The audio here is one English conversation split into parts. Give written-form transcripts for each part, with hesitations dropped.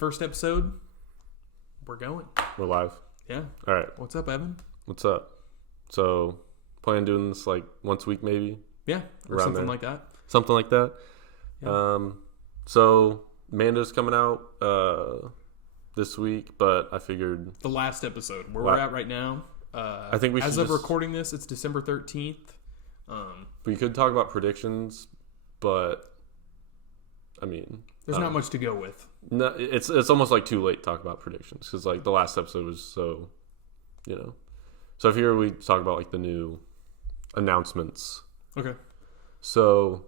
First episode, we're going. We're live. Yeah. All right. What's up, Evan? What's up? So, plan on doing this like once a week, maybe? Yeah, or Around something there. like that. Something like that. Yeah. So Mando's coming out this week, but I figured The last episode, where Wow. we're at right now. I think we should as of just- recording this, it's December 13th. we could talk about predictions, but I mean, There's not much to go with. no, it's almost like too late to talk about predictions because like the last episode was so, So if here we talk about like the new announcements. Okay. So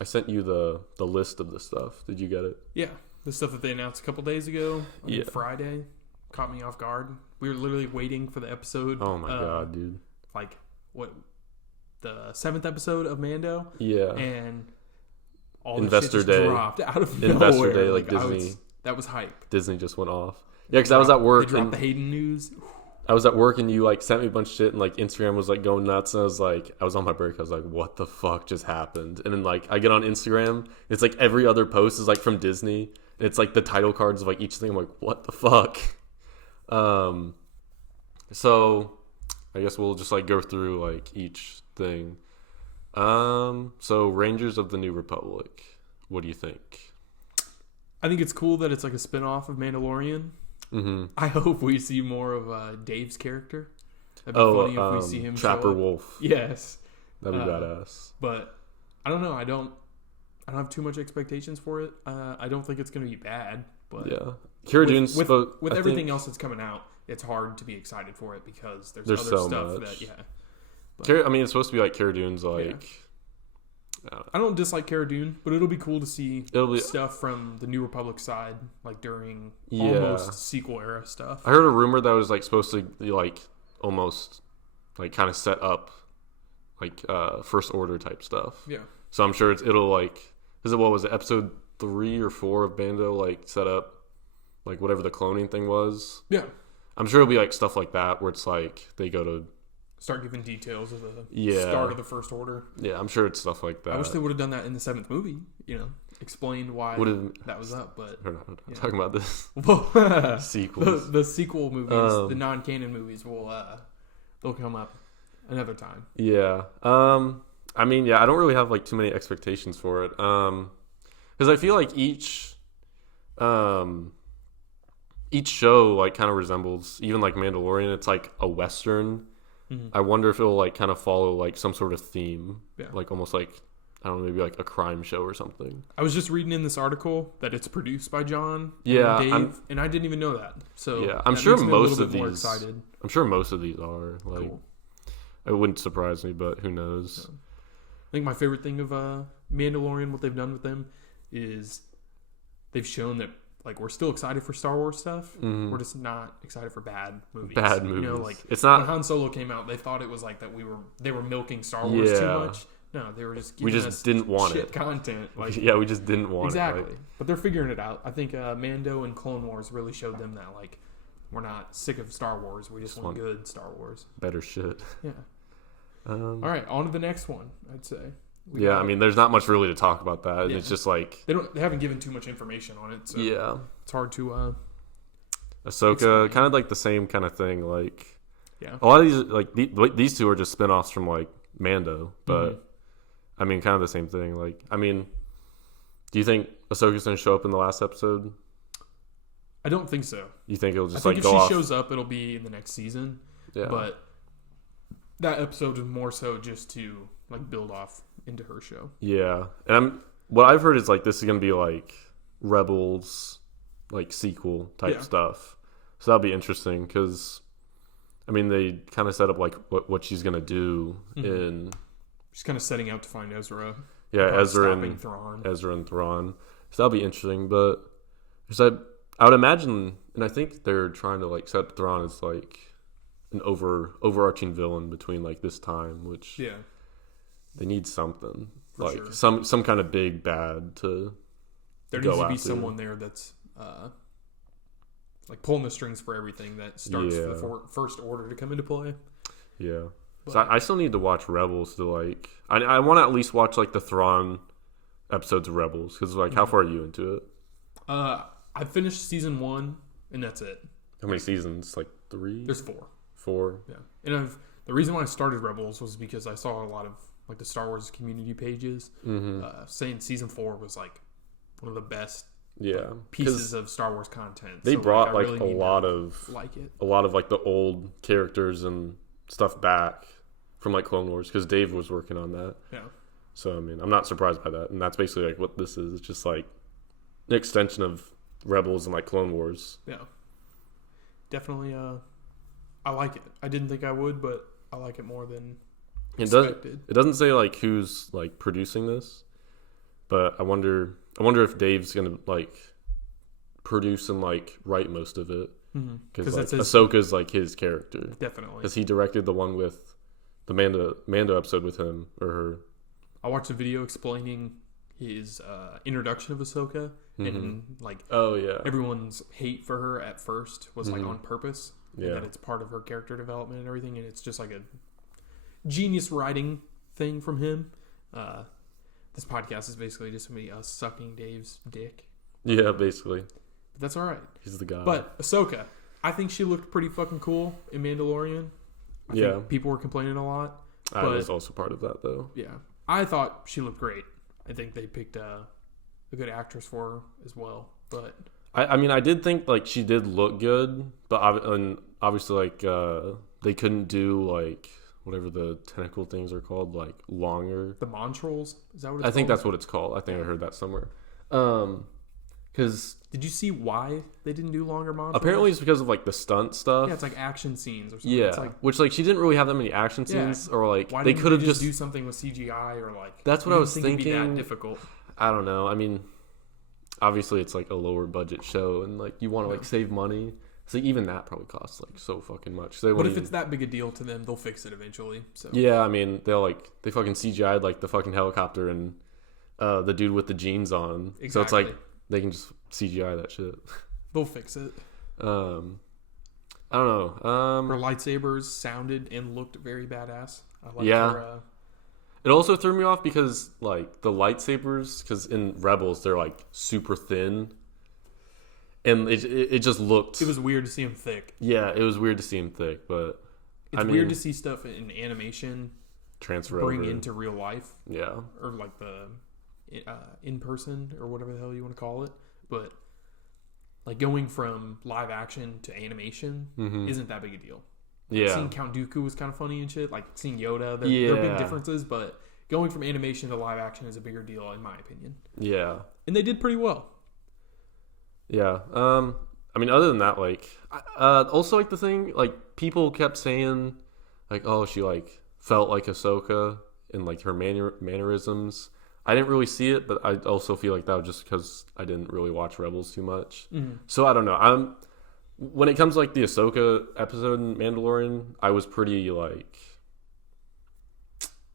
I sent you the list of the stuff. Did you get it? Yeah, the stuff that they announced a couple days ago, I think Yeah. Friday, caught me off guard. We were literally waiting for the episode. Oh my god, dude! Like the 7th episode of Mando, Yeah, and all Investor the shit just Day. dropped out of Investor nowhere. Day, like I Disney. that was hype. Disney just went off. Yeah, because I was at work. They dropped And the Hayden news. I was at work, and you like sent me a bunch of shit, and like Instagram was like going nuts. And I was on my break. I was like, "What the fuck just happened?" And then like I get on Instagram, it's like every other post is like from Disney. And it's like the title cards of like each thing. I'm like, "What the fuck?" So I guess we'll just like go through like each thing. So Rangers of the New Republic. What do you think? I think it's cool that it's like a spin-off of Mandalorian. Mm-hmm. I hope we see more of Dave's character. That'd be funny if we see him Trapper show up. Wolf. Yes, That'd be badass. but I don't know. I don't have too much expectations for it. I don't think it's going to be bad. But Yeah, Cara Dune's with I everything think, else that's coming out, it's hard to be excited for it because there's There's other so stuff much. that I mean, it's supposed to be like Cara Dune's like. I don't dislike Cara Dune, but it'll be cool to see It'll be- stuff from the New Republic side, like during Yeah. almost sequel era stuff. I heard a rumor that was like supposed to be like almost like kind of set up like First Order type stuff. Yeah, So I'm sure it'll like what was it, episode 3 or 4 of Bando like set up like whatever the cloning thing was. yeah. I'm sure it'll be like stuff like that where it's like they go to Start giving details of the Yeah. start of the First Order. yeah. I'm sure it's stuff like that. I wish they would have done that in the 7th movie. Explained why that was up. But We're not talking about this well, sequels. the sequel movies, the non-canon movies, will they'll come up another time. Yeah. I mean, yeah, I don't really have like too many expectations for it. Because I feel like each show like kind of resembles, even like Mandalorian, it's like a Western. Mm-hmm. I wonder if it'll like kind of follow like some sort of theme. Yeah. Like almost like, I don't know, maybe like a crime show or something. I was just reading in this article that it's produced by John Yeah, and Dave, and I didn't even know that. So Yeah, I'm that sure makes me a most little of bit more these- excited. I'm sure most of these are like, Cool. it wouldn't surprise me, but who knows? I think my favorite thing of Mandalorian, what they've done with them, is they've shown that like we're still excited for Star Wars stuff. Mhm. We're just not excited for bad movies. Bad movies. Like It's when not. Han Solo came out, they thought it was like that they were milking Star Wars too Yeah. much. No, they were just We giving just us didn't want shit it. content. Like Yeah, we just didn't want exactly. it. Like, But they're figuring it out. I think Mando and Clone Wars really showed them that like we're not sick of Star Wars. We just want good Star Wars. better shit. Yeah. All right, on to the next one. I'd say. Yeah, I mean, there's not much really to talk about that. And Yeah. It's just like, They haven't given too much information on it, so yeah, it's hard to Ahsoka, explain. kind of like the same kind of thing. Like, yeah. a lot of these, like these two are just spinoffs from like Mando, but Mm-hmm. I mean, kind of the same thing. Like, I mean, do you think Ahsoka's gonna show up in the last episode? I don't think so. You think it'll I just think like if go she off? shows up, it'll be in the next season. Yeah, But that episode is more so just to like build off into her show. yeah. And what I've heard is like this is gonna be like Rebels, like sequel type Yeah. stuff. So that'll be interesting because, I mean, they kind of set up like what she's gonna do in She's kind of setting out to find Ezra. yeah by Ezra stopping and Thrawn. Ezra and Thrawn. So that'll be interesting. But because I would imagine, and I think they're trying to like set up Thrawn as like an overarching villain between like this time, which Yeah. they need something For like sure. some kind of big bad to There go needs to be after. someone there that's like pulling the strings for everything that starts Yeah. the First Order to come into play. Yeah. So But- I still need to watch Rebels to like. I want to at least watch like the Thrawn episodes of Rebels because like how far are you into it? I finished season 1, and that's it. How many seasons? Like 3? There's 4. 4? Yeah. And the reason why I started Rebels was because I saw a lot of like the Star Wars community pages saying season 4 was like one of the best pieces of Star Wars content. They brought like, really a lot of like the old characters and stuff back from like Clone Wars because Dave was working on that. Yeah. So I mean, I'm not surprised by that, and that's basically like what this is. It's just like an extension of Rebels and like Clone Wars. Yeah. Definitely. I like it. I didn't think I would, but I like it more than expected. It doesn't say like who's like producing this, but I wonder if Dave's gonna like produce and like write most of it because like Ahsoka's like his character. Definitely. Because he directed the one with the Mando episode with him or her. I watched a video explaining his introduction of Ahsoka and like everyone's hate for her at first was like on purpose. Yeah. And that it's part of her character development and everything, and it's just like a genius writing thing from him. This podcast is basically just me sucking Dave's dick. Yeah, basically. But that's all right. He's the guy. But Ahsoka, I think she looked pretty fucking cool in Mandalorian. I think people were complaining a lot. I was also part of that, though. Yeah. I thought she looked great. I think they picked a good actress for her as well. But I mean, I did think like she did look good, but obviously like they couldn't do like whatever the tentacle things are called, like longer. The Montrals? Is that what it's called? I think that's what it's called. I think I heard that somewhere. Because did you see why they didn't do longer Montrals? Apparently it's because of like the stunt stuff. Yeah, it's like action scenes or something. Yeah, it's like, which like she didn't really have that many action scenes, or like why they could have just do something with CGI or like. That's what I was thinking. It'd be that difficult. I don't know. I mean, obviously it's like a lower budget show, and like you want to like save money. So even that probably costs like so fucking much. So but if it's that big a deal to them, they'll fix it eventually. So yeah, I mean they fucking CGI'd like the fucking helicopter and the dude with the jeans on. Exactly. So it's like they can just CGI that shit. They'll fix it. I don't know. Her lightsabers sounded and looked very badass. I liked her. It also threw me off because like the lightsabers, because in Rebels they're like super thin. And it just looked... It was weird to see him thick. Yeah, it was weird to see him thick, but... It's weird to see stuff in animation bring over into real life. Yeah. Or like the in-person or whatever the hell you want to call it. But like going from live action to animation isn't that big a deal. Yeah. Seeing Count Dooku was kind of funny and shit. Like seeing Yoda, there are big differences, but going from animation to live action is a bigger deal in my opinion. Yeah. And they did pretty well. Yeah. I mean, other than that, like, also like the thing, like people kept saying, like, oh, she like felt like Ahsoka in like her mannerisms. I didn't really see it, but I also feel like that was just because I didn't really watch Rebels too much. So I don't know. When it comes to like the Ahsoka episode in Mandalorian, I was pretty like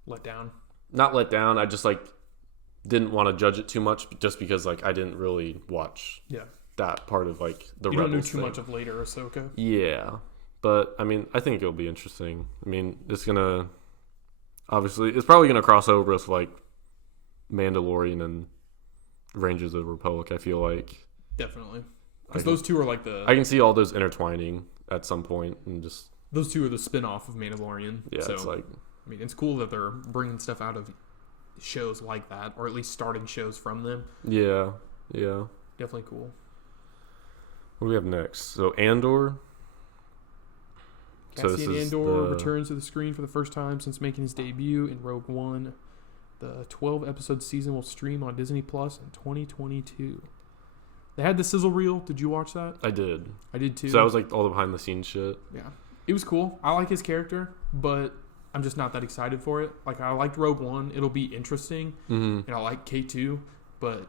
let down. Not let down. I just like didn't want to judge it too much, just because like I didn't really watch. Yeah. That part of like the you Rebels don't know too thing. much of later Ahsoka. Yeah, but I mean, I think it'll be interesting. I mean, it's probably gonna cross over with like Mandalorian and Rangers of the Republic. I feel like definitely because those two are like I can see all those intertwining at some point, and just those two are the spin-off of Mandalorian. Yeah, so, it's like I mean, it's cool that they're bringing stuff out of shows like that, or at least starting shows from them. Yeah, definitely cool. What do we have next? So Andor. Cassian Andor returns to the screen for the first time since making his debut in Rogue One. The 12-episode season will stream on Disney Plus in 2022. They had the sizzle reel. Did you watch that? I did. I did too. So that was like all the behind-the-scenes shit. Yeah. It was cool. I like his character, but I'm just not that excited for it. Like, I liked Rogue One. It'll be interesting. And I like K2, but...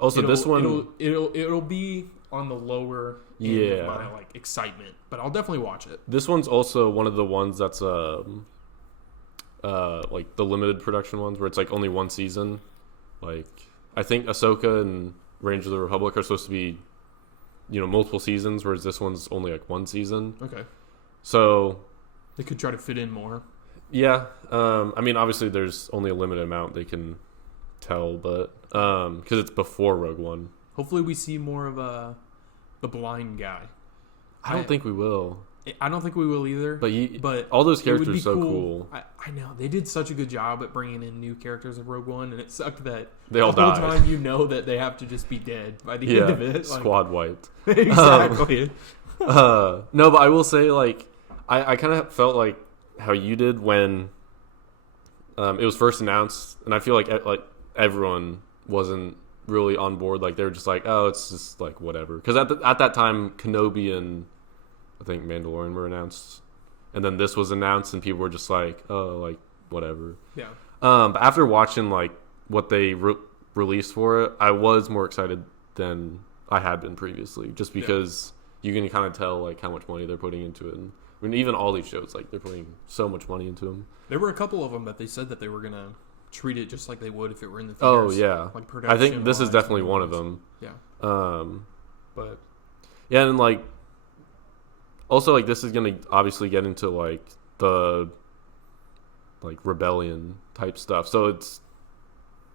Also, this one... It'll be on the lower end of my like excitement, but I'll definitely watch it. This one's also one of the ones that's like the limited production ones where it's like only one season. Like I think Ahsoka and Rangers of the Republic are supposed to be, multiple seasons, whereas this one's only like one season. Okay. So they could try to fit in more. Yeah. I mean, obviously there's only a limited amount they can tell, but because it's before Rogue One. Hopefully we see more of the blind guy. I don't think we will. I don't think we will either. But all those characters are so cool. I know. They did such a good job at bringing in new characters in Rogue One, and it sucked that they all died. The whole time you know that they have to just be dead by the end of it. Squad wiped. Exactly. No, but I will say, like, I kind of felt like how you did when it was first announced, and I feel like everyone wasn't really on board. Like, they were just like, oh, it's just like whatever. Because at that time, Kenobi and I think Mandalorian were announced, and then this was announced, and people were just like, oh, like whatever. Yeah. But after watching like what they released for it, I was more excited than I had been previously, just because you can kind of tell like how much money they're putting into it. And I mean, even all these shows, like they're putting so much money into them. There were a couple of them that they said that they were gonna treat it just like they would if it were in the theaters. theaters. Oh yeah, like I think this is definitely one of them. Yeah. But yeah, and like also like this is gonna obviously get into like the like rebellion type stuff. So it's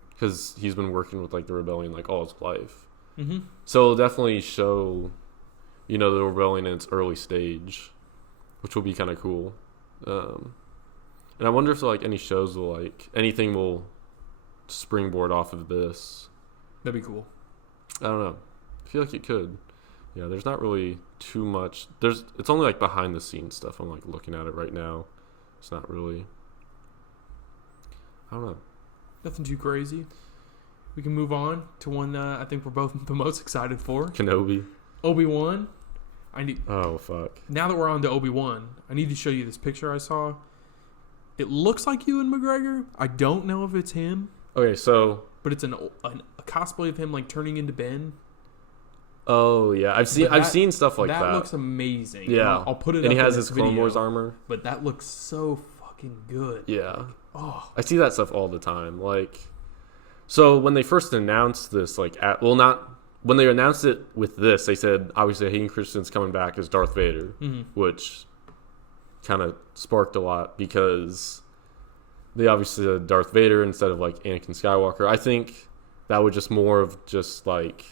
because he's been working with like the rebellion like all his life. Mm-hmm. So it'll definitely show, you know, the rebellion in its early stage, which will be kind of cool. And I wonder if like any shows will like anything will springboard off of this. That'd be cool. I don't know. I feel like it could. Yeah, there's not really too much. It's only like behind the scenes stuff. I'm like looking at it right now. It's not really. I don't know. Nothing too crazy. We can move on to one I think we're both the most excited for. Kenobi. Obi-Wan. Oh fuck. Now that we're on to Obi-Wan, I need to show you this picture I saw. It looks like Ewan McGregor. I don't know if it's him. Okay, so. But it's a cosplay of him like turning into Ben. Oh yeah, I've seen stuff like that. That looks amazing. Yeah, I'll put it. And up he has in his Clone Wars armor. But that looks so fucking good. Yeah. Oh, I see that stuff all the time. Like, so when they first announced this, like, when they announced it with this, they said obviously Hayden Christensen's coming back as Darth Vader, which kind of sparked a lot because they obviously said Darth Vader instead of like Anakin Skywalker. I think that was just more of just like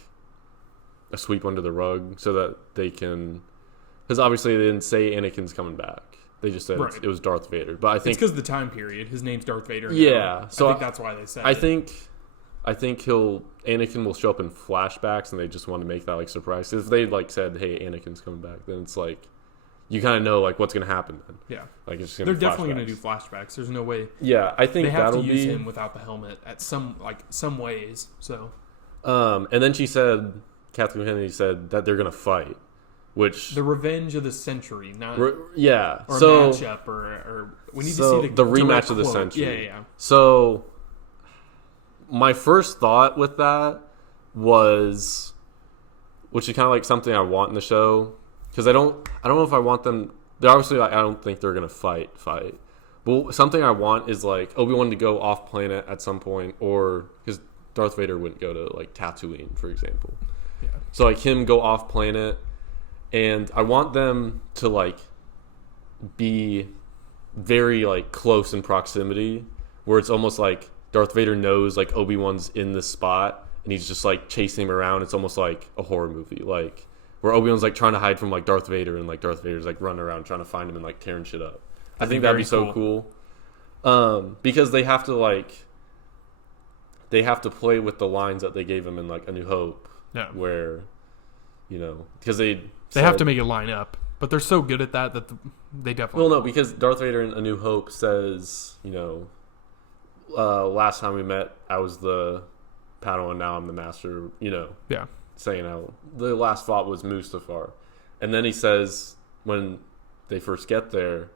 a sweep under the rug so that they can, because obviously they didn't say Anakin's coming back. They just said it was Darth Vader. But I think it's because of the time period. His name's Darth Vader. Yeah, so I think that's why they said. I think Anakin will show up in flashbacks, and they just want to make that like surprise. If they like said, "Hey, Anakin's coming back," then it's like you kind of know like what's gonna happen then. Yeah, like it's they're definitely gonna do flashbacks. There's no way. Yeah, I think they have that'll to use be him without the helmet at some ways. So, and then she said, Kathleen Kennedy said that they're gonna fight, which the revenge of the century, not or matchup or we need to see the rematch of the century. Yeah. So my first thought with that was, which is kind of like something I want in the show, because I don't know if I want them. They're obviously like, I don't think they're gonna fight. But something I want is like Obi-Wan to go off planet at some point, or because Darth Vader wouldn't go to like Tatooine, for example. Yeah. So like him go off planet, and I want them to like be very like close in proximity, where it's almost like Darth Vader knows like Obi-Wan's in this spot, and he's just like chasing him around. It's almost like a horror movie, like where Obi-Wan's like trying to hide from like Darth Vader, and like Darth Vader's like running around trying to find him and like tearing shit up. I think that'd be so cool. Because they have to play with the lines that they gave him in like A New Hope, where, you know, because they have to make it line up, but they're so good at that they definitely. Well, no, because Darth Vader in A New Hope says, you know, last time we met, I was the Padawan, now I'm the Master. You know, saying how the last fought was Mustafar, and then he says when they first get there,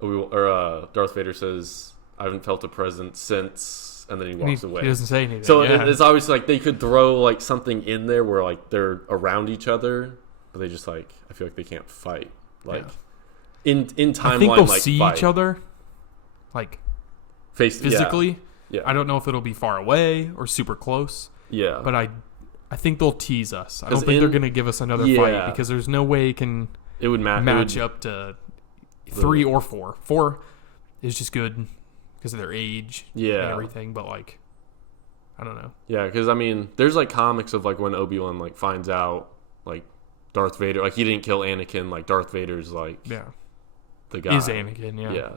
Darth Vader says, "I haven't felt a presence since," and then he walks away. He doesn't say anything. So it's obviously like they could throw like something in there where like they're around each other, but they just like I feel like they can't fight like in timeline. I think they'll like see fight. each other like face physically. Yeah. I don't know if it'll be far away or super close. Yeah, but I think they'll tease us. I don't think they're going to give us another fight because there's no way it would match up to 3 or 4. 4 is just good because of their age and everything, but like I don't know. Yeah, because I mean, there's like comics of like when Obi-Wan like finds out like Darth Vader, like he didn't kill Anakin, like Darth Vader's like the guy. Is Anakin, yeah. Yeah.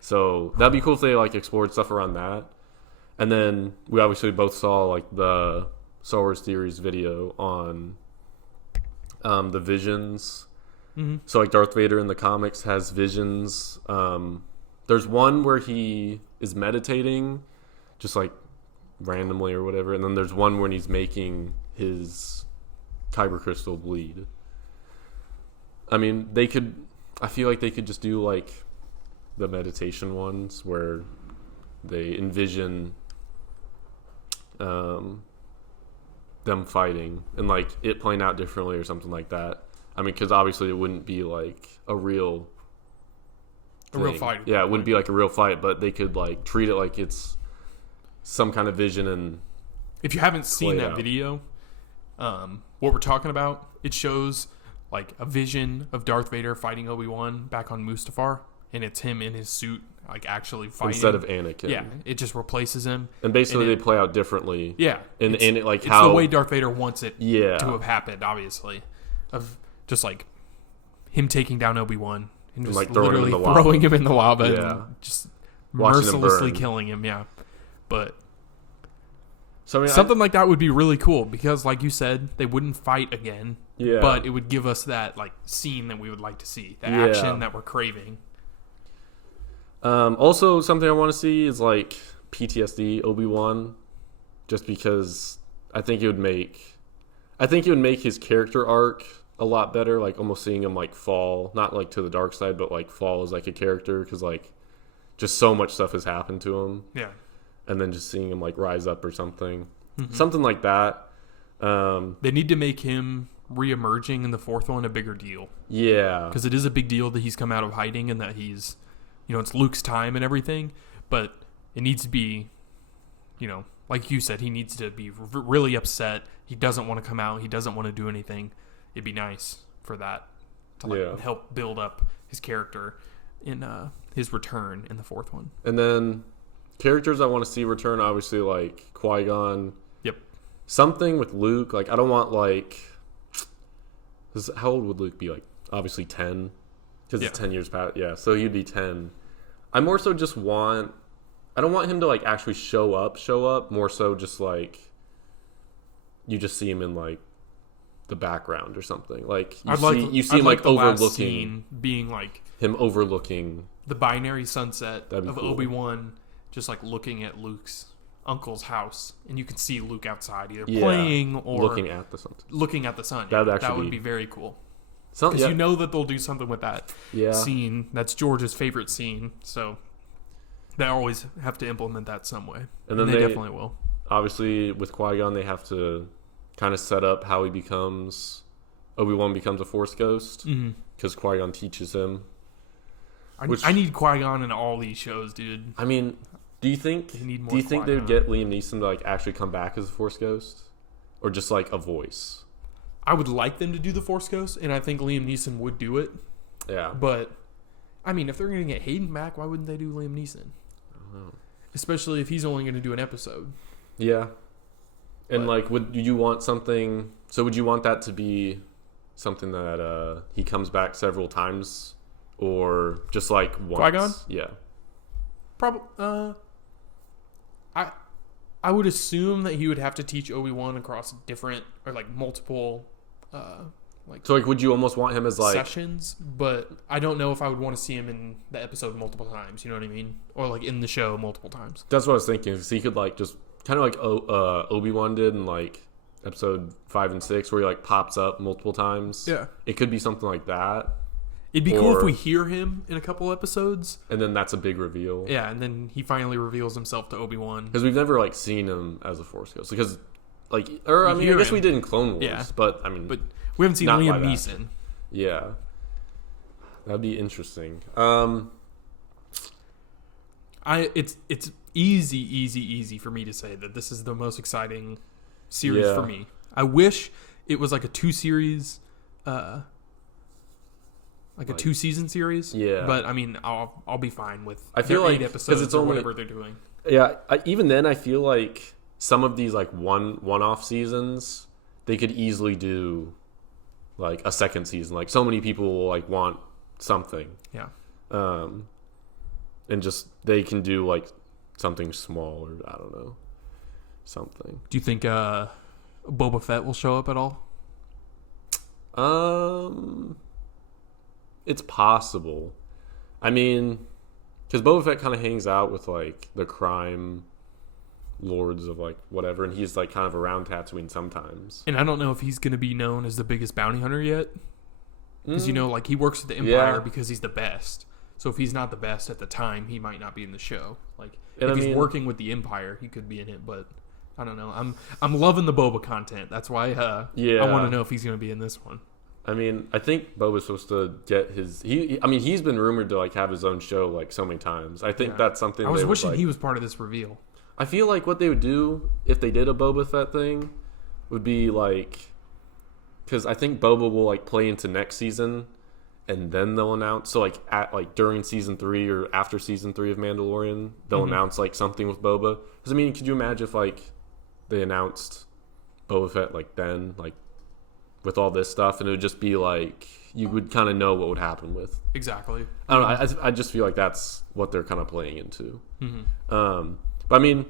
So that'd be cool if they like explored stuff around that. And then we obviously both saw like the Star Wars Theories video on the visions. Mm-hmm. So like Darth Vader in the comics has visions. There's one where he is meditating just like randomly or whatever, and then there's one when he's making his kyber crystal bleed. I mean, I feel like they could just do like the meditation ones where they envision them fighting and like it playing out differently or something like that. I mean, because obviously it wouldn't be like a real fight. Yeah, it wouldn't be like a real fight, but they could like treat it like it's some kind of vision. And if you haven't seen that video, what we're talking about, it shows like a vision of Darth Vader fighting Obi-Wan back on Mustafar, and it's him in his suit like actually fighting instead of Anakin. Yeah, it just replaces him, and basically they play out differently. Yeah, and it like it's how the way Darth Vader wants it to have happened, obviously, of just like him taking down Obi-Wan and just like literally throwing him in the lava and just mercilessly killing him. Yeah, but so I mean, something like that would be really cool because, like you said, they wouldn't fight again. Yeah, but it would give us that like scene that we would like to see, the action that we're craving. Also, something I want to see is like PTSD Obi-Wan, just because I think it would make his character arc a lot better. Like almost seeing him like fall, not like to the dark side, but like fall as like a character, because like just so much stuff has happened to him. Yeah, and then just seeing him like rise up or something, something like that. They need to make him re-emerging in the fourth one a bigger deal. Yeah, because it is a big deal that he's come out of hiding and that he's, it's Luke's time and everything, but it needs to be, like you said, he needs to be really upset. He doesn't want to come out. He doesn't want to do anything. It'd be nice for that to help build up his character in his return in the fourth one. And then characters I want to see return, obviously, like Qui-Gon. Yep. Something with Luke. Like, I don't want, like... How old would Luke be? Like, obviously 10. Because it's 10 years past. Yeah, so he'd be 10. I more so just want... I don't want him to, like, actually show up. More so just, like... You just see him in, like, the background or something. Like, you see him, like, overlooking... Scene being, like... Him overlooking... The binary sunset of cool. Obi-Wan just, like, looking at Luke's uncle's house. And you can see Luke outside either playing or... Looking at the sun. That would be very cool. Because you know that they'll do something with that scene. That's George's favorite scene. So they always have to implement that some way. And then they definitely will. Obviously, with Qui-Gon, they have to kind of set up how Obi-Wan becomes a Force ghost. Because Qui-Gon teaches him. I need Qui-Gon in all these shows, dude. I mean, do you think they would get Liam Neeson to like actually come back as a Force ghost? Or just like a voice? I would like them to do the Force Ghost, and I think Liam Neeson would do it. Yeah. But, I mean, if they're going to get Hayden back, why wouldn't they do Liam Neeson? I don't know. Especially if he's only going to do an episode. Yeah. And, would you want something... So would you want that to be something that he comes back several times? Or just, like, once? Qui-Gon? Yeah. Probably... I would assume that he would have to teach Obi-Wan across different or like multiple so like would you almost want him as like sessions, but I don't know if I would want to see him in the episode multiple times, you know what I mean? Or like in the show multiple times. That's what I was thinking, because he could like just kind of like Obi-Wan did in like episode 5 and 6 where he like pops up multiple times. Yeah. It could be something like that. It'd be cool if we hear him in a couple episodes. And then that's a big reveal. Yeah, and then he finally reveals himself to Obi-Wan. Because we've never, like, seen him as a Force ghost. Because, like... Or, I mean, I guess we did in Clone Wars. Yeah. But, I mean... But we haven't seen Liam Neeson. Yeah. That'd be interesting. It's easy for me to say that this is the most exciting series for me. I wish it was like a 2-series... Like a 2-season series, But I mean, I'll be fine with 8 episodes or whatever they're doing. Yeah, even then, I feel like some of these like one-off seasons, they could easily do like a second season. Like so many people will like want something. Yeah. And just they can do like something small or I don't know, something. Do you think Boba Fett will show up at all? It's possible. I mean, because Boba Fett kind of hangs out with like the crime lords of like whatever, and he's like kind of around Tatooine sometimes. And I don't know if he's going to be known as the biggest bounty hunter yet, because you know, like he works with the Empire because he's the best. So if he's not the best at the time, he might not be in the show. Like if he's working with the Empire, he could be in it. But I don't know. I'm loving the Boba content. That's why I want to know if he's going to be in this one. I mean, I think Boba's supposed to get his. He's been rumored to like have his own show like so many times. I think that's something. I was wishing he was part of this reveal. I feel like what they would do if they did a Boba Fett thing would be like, because I think Boba will like play into next season, and then they'll announce. So like during season 3 or after season 3 of Mandalorian, they'll announce like something with Boba. Because I mean, could you imagine if like they announced Boba Fett like then like with all this stuff, and it would just be like you would kind of know what would happen with. Exactly. I don't know. I just feel like that's what they're kind of playing into. But I mean,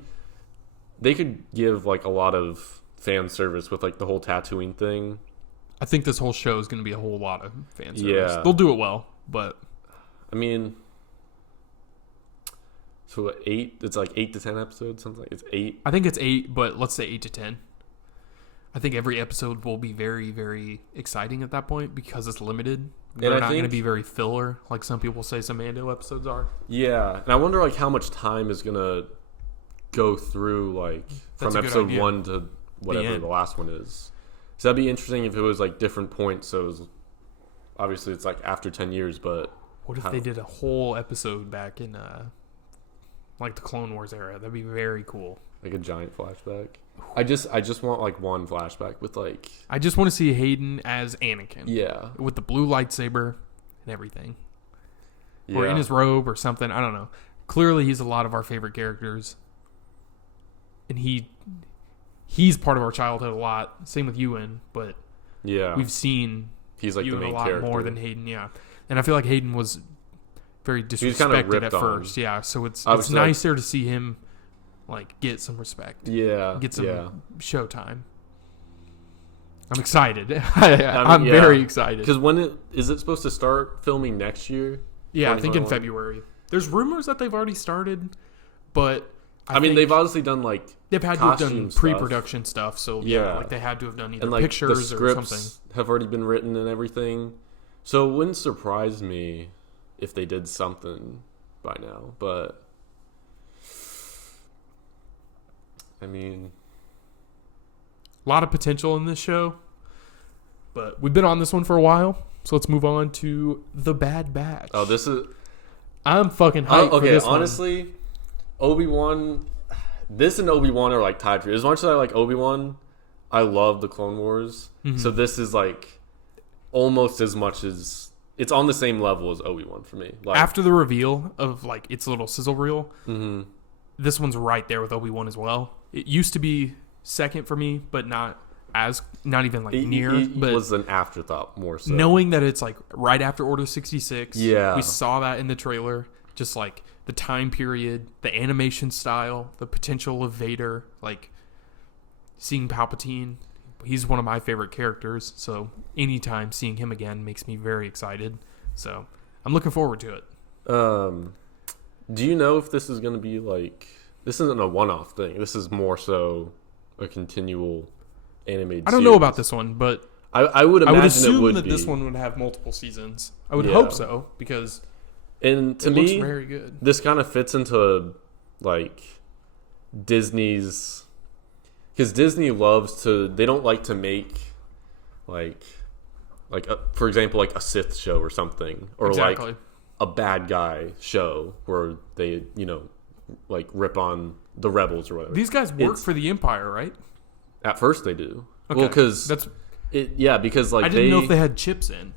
they could give like a lot of fan service with like the whole Tatooine thing. I think this whole show is going to be a whole lot of fan service. Yeah. They'll do it well, but I mean, so 8. It's like 8 to 10 episodes. Something like it's 8. I think it's 8, but let's say 8 to 10. I think every episode will be very, very exciting at that point because it's limited. They're not going to be very filler, like some people say some Mando episodes are. Yeah, and I wonder like how much time is going to go through like from episode 1 to whatever the last one is. So that'd be interesting if it was like different points. So it was, obviously it's like after 10 years, but what if they did a whole episode back in like the Clone Wars era? That'd be very cool. Like a giant flashback. I just want like one flashback with like. I just want to see Hayden as Anakin. Yeah. With the blue lightsaber and everything. Yeah. Or in his robe or something. I don't know. Clearly, he's a lot of our favorite characters, and he's part of our childhood a lot. Same with Ewan, but we've seen he's like Ewan the main a lot character. More than Hayden. Yeah, and I feel like Hayden was very disrespected at first. On. Yeah, so it's nicer to see him like get some respect. Yeah, get some showtime. I'm excited. I'm very excited. Because when is it supposed to start filming next year? Yeah, I think in February. There's rumors that they've already started, but I mean they've obviously done like they've had to have done pre-production stuff. So like they had to have done either and, like, pictures the or something. Have already been written and everything, so it wouldn't surprise me if they did something by now. But I mean, a lot of potential in this show, but we've been on this one for a while, so let's move on to The Bad Batch. Oh, this is. I'm fucking hyped for this one. Honestly, Obi-Wan. This and Obi-Wan are like tied for. As much as I like Obi-Wan, I love the Clone Wars. Mm-hmm. So this is like almost as much as it's on the same level as Obi-Wan for me. Like, after the reveal of like its little sizzle reel, mm-hmm. This one's right there with Obi-Wan as well. It used to be second for me, but not even like near. It but was an afterthought more so. Knowing that it's like right after Order 66. Yeah. We saw that in the trailer. Just like the time period, the animation style, the potential of Vader, like seeing Palpatine. He's one of my favorite characters. So anytime seeing him again makes me very excited. So I'm looking forward to it. Do you know if this is going to be like... This isn't a one-off thing. This is more so a continual animated I don't know about this one, but... I would imagine assume that this one would have multiple seasons. I would hope so, because and to it me, looks very good. This kind of fits into like Disney's... Because Disney loves to... They don't like to make for example, like a Sith show or something. Or like a bad guy show where they, like rip on the rebels or whatever. These guys work for the Empire, right? At first they do. Okay. Well, because because like I didn't know if they had chips in.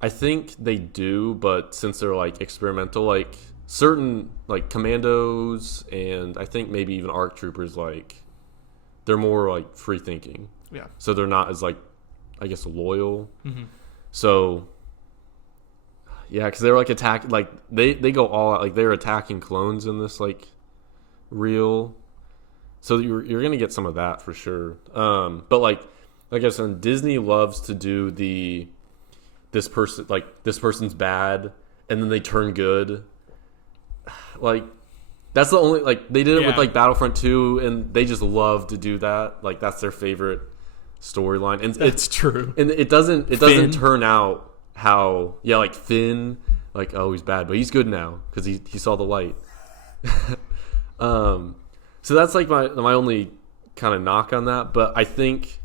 I think they do, but since they're like experimental, like certain like commandos and I think maybe even ARC troopers like they're more like free thinking. Yeah. So they're not as like, I guess, loyal. Mm-hmm. So yeah, because they're like they go all out, like they're attacking clones in this like reel. So you're gonna get some of that for sure. But like I said, Disney loves to do this person's bad and then they turn good. Like that's the only like they did it with like Battlefront 2 and they just love to do that. Like that's their favorite storyline, and it's true. And it doesn't turn out how like Finn, like, oh, he's bad, but he's good now because he saw the light. So that's like my only kind of knock on that, but I think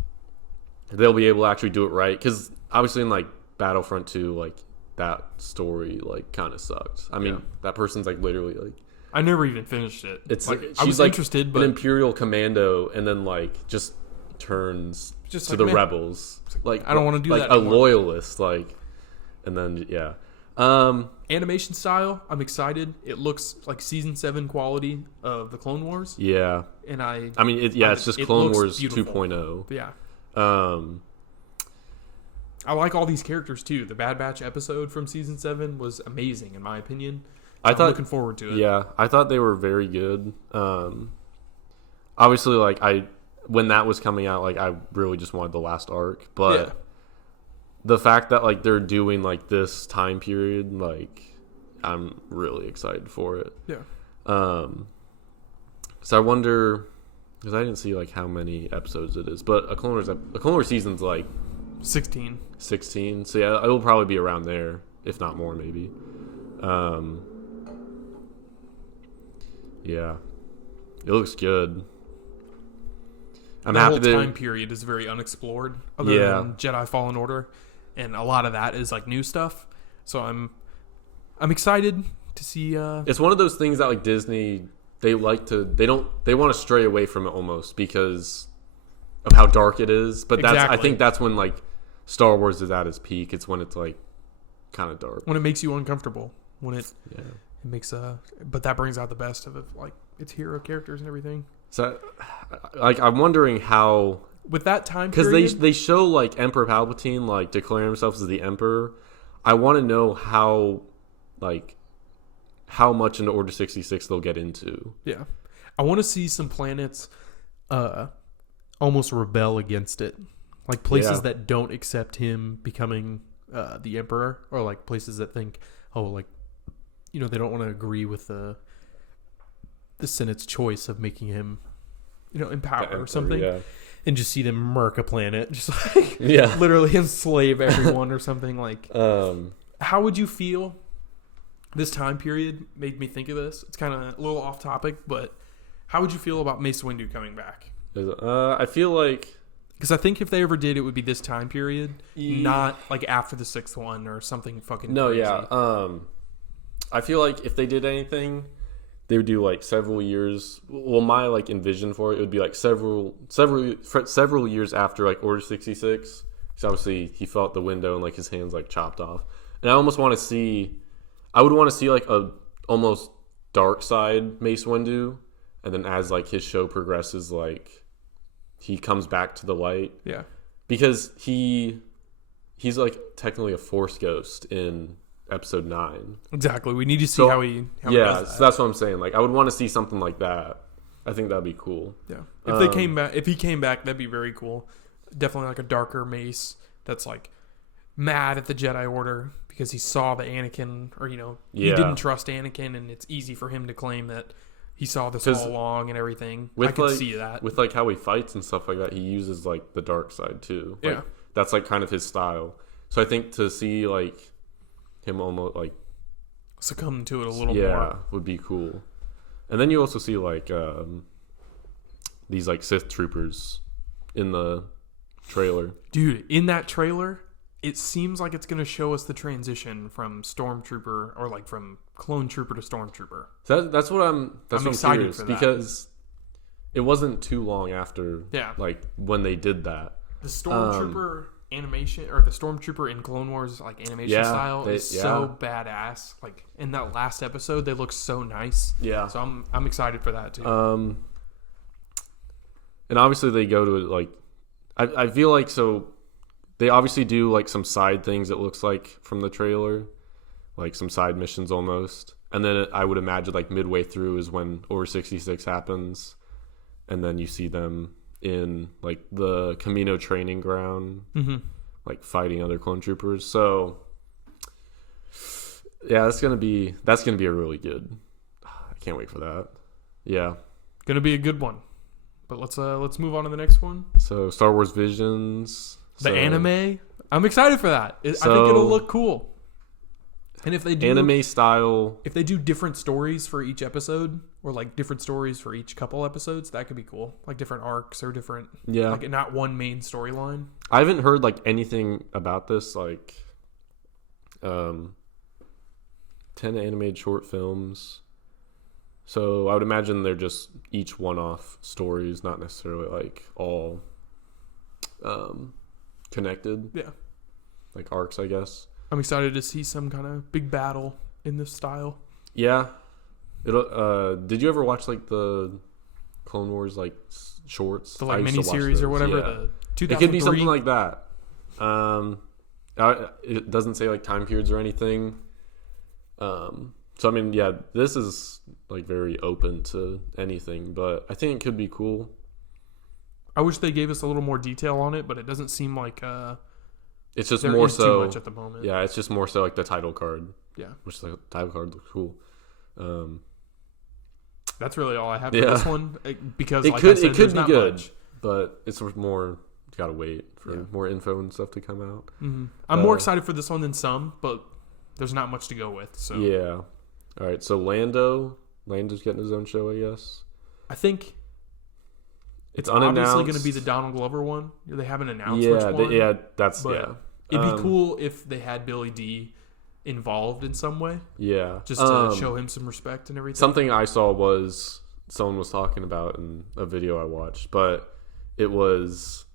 they'll be able to actually do it right because obviously in like Battlefront 2, like that story like kind of sucked. I mean, that person's like literally like, I never even finished it. It's like she's I was like interested, but an Imperial commando, and then like just turns just to like, the man, rebels. Like I don't want to do like that. A anymore. loyalist, like, and then animation style. I'm excited. It looks like season 7 quality of the Clone Wars. Yeah, and I mean, it's just Clone Wars 2.0. Yeah. I like all these characters too. The Bad Batch episode from season 7 was amazing in my opinion. I'm looking forward to it. Yeah, I thought they were very good. Obviously, like when that was coming out, like I really just wanted the last arc, but the fact that like they're doing like this time period, like I'm really excited for it. Yeah. So I wonder, because I didn't see like how many episodes it is, but a Clone Wars season's like 16. So yeah, it will probably be around there, if not more, maybe. Yeah, it looks good. I'm happy. The whole time period is very unexplored, other than Jedi Fallen Order, and a lot of that is like new stuff. So I'm excited to see. It's one of those things that like Disney, they want to stray away from it almost because of how dark it is. But I think that's when like Star Wars is at its peak. It's when it's like kind of dark, when it makes you uncomfortable, when it makes but that brings out the best of it, like its hero characters and everything. So like I'm wondering how with that time period, because they show like Emperor Palpatine like declaring himself as the Emperor. I want to know how much into Order 66 they'll get into. Yeah, I want to see some planets almost rebel against it, like places that don't accept him becoming the Emperor, or like places that think, oh, like, you know, they don't want to agree with the Senate's choice of making him, you know, in power or something, and just see them murk a planet, just like literally enslave everyone or something. Like, how would you feel? This time period made me think of this. It's kind of a little off topic, but how would you feel about Mace Windu coming back? I feel like, because I think if they ever did, it would be this time period, not like after the 6th one or something fucking crazy. I feel like if they did anything, they would do like several years. Well, my like envision for it would be like several years after like Order 66. Because obviously he fell out the window and like his hands like chopped off. And I would want to see like a almost dark side Mace Windu, and then as like his show progresses, like he comes back to the light. Yeah, because he's like technically a Force ghost in Episode 9. Exactly. We need to see how he does that. So that's what I'm saying. Like I would want to see something like that. I think that'd be cool. Yeah. If he came back, that'd be very cool. Definitely like a darker Mace that's like mad at the Jedi Order because he saw the Anakin, or he didn't trust Anakin, and it's easy for him to claim that he saw this all along and everything. I can see that with like how he fights and stuff like that. He uses like the dark side too. Like, that's like kind of his style. So I think to see like him almost like succumb to it a little more would be cool. And then you also see like these like Sith troopers in the trailer. Dude, in that trailer, it seems like it's going to show us the transition from Stormtrooper, or like from Clone Trooper to Stormtrooper. So that's what I'm excited for that. Because it wasn't too long after like when they did that. The Stormtrooper animation, or the Stormtrooper in Clone Wars like animation style is so badass. Like in that last episode, they look so nice. Yeah. So I'm excited for that too. And obviously they go to like, I feel like so they obviously do like some side things. It looks like from the trailer, like some side missions almost. And then I would imagine like midway through is when Order 66 happens, and then you see them in like the Camino training ground, like fighting other clone troopers. So yeah, that's gonna be a really good. I can't wait for that. Yeah, gonna be a good one. But let's move on to the next one. So Star Wars Visions, the anime. I'm excited for that. I think it'll look cool. And if they do anime style, if they do different stories for each episode, or like different stories for each couple episodes, that could be cool. Like different arcs or different, like not one main storyline. I haven't heard like anything about this, like 10 animated short films. So I would imagine they're just each one-off stories, not necessarily like all connected. Yeah, like arcs, I guess. I'm excited to see some kind of big battle in this style. Yeah. Did you ever watch like the Clone Wars like shorts? The like mini series or whatever. Yeah. The 2003. It could be something like that. It doesn't say like time periods or anything. So I mean, yeah, this is like very open to anything, but I think it could be cool. I wish they gave us a little more detail on it, but it doesn't seem like it's just more so too much at the moment. Yeah, it's just more so like the title card. Yeah, which the title card looks cool. That's really all I have for this one, because it like could I said, it could be good, much. But it's more. You gotta wait for more info and stuff to come out. Mm-hmm. I'm more excited for this one than some, but there's not much to go with. So yeah. All right, so Lando's getting his own show, I guess. I think it's obviously going to be the Donald Glover one. They haven't announced which one. It'd be cool if they had Billy D involved in some way. Yeah. Just to show him some respect and everything. Something I saw was someone was talking about in a video I watched, but it was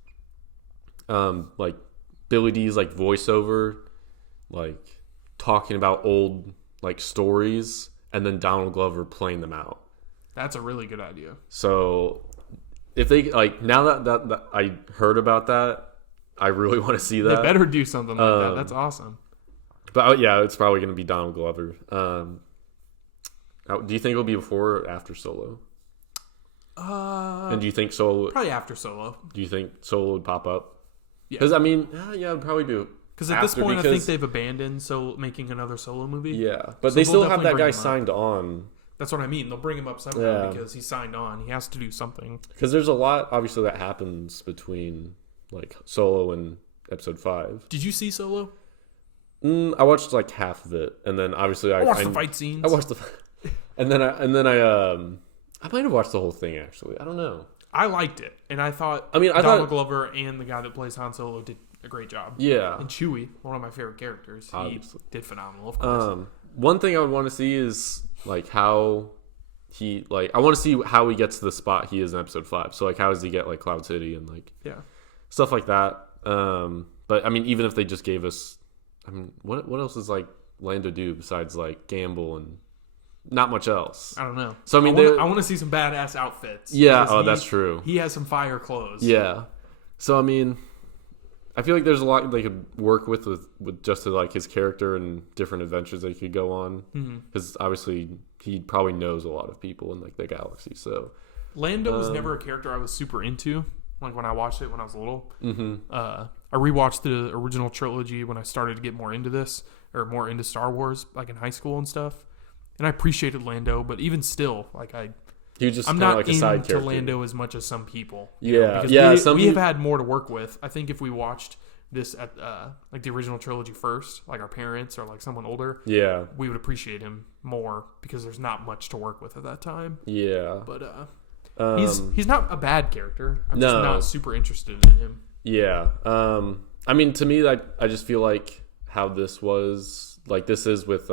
like Billy D's like voiceover, like talking about old like stories, and then Donald Glover playing them out. That's a really good idea. So if they like, now that I heard about that, I really want to see that. They better do something like that. That's awesome. But yeah, it's probably going to be Donald Glover. Do you think it'll be before or after Solo? And do you think Solo? Probably after Solo. Do you think Solo would pop up? Yeah. Because I mean, yeah, it'd probably be. Because at this point, I think they've abandoned making another Solo movie. Yeah, but they still have that guy signed on. That's what I mean. They'll bring him up somehow because he's signed on. He has to do something. Because there's a lot, obviously, that happens between like Solo and Episode 5. Did you see Solo? I watched like half of it, and then obviously I watched the fight scenes. I watched and then I might have watched the whole thing actually. I don't know. I liked it, and I thought Donald Glover and the guy that plays Han Solo did a great job. Yeah. And Chewie, one of my favorite characters, obviously. He did phenomenal, of course. One thing I would want to see is like how he I want to see how he gets to the spot he is in Episode 5. So like how does he get like Cloud City and like stuff like that. But I mean, even if they just gave us, I mean, what else does like Lando do besides like gamble and not much else? I don't know. So I mean, I want to see some badass outfits. Yeah, that's true. He has some fire clothes. Yeah. So I mean, I feel like there's a lot they could work with just to like his character and different adventures they could go on. Because obviously he probably knows a lot of people in like the galaxy. So Lando was never a character I was super into. Like when I watched it when I was little. I rewatched the original trilogy when I started to get more into this, or more into Star Wars, like in high school and stuff. And I appreciated Lando, but even still, like I'm not like a side into character. Lando as much as some people. Because we have had more to work with. I think if we watched this at like the original trilogy first, like our parents or like someone older, we would appreciate him more because there's not much to work with at that time. Yeah, but he's not a bad character. I'm just not super interested in him. Yeah. I mean, to me, I just feel like how this was like this is with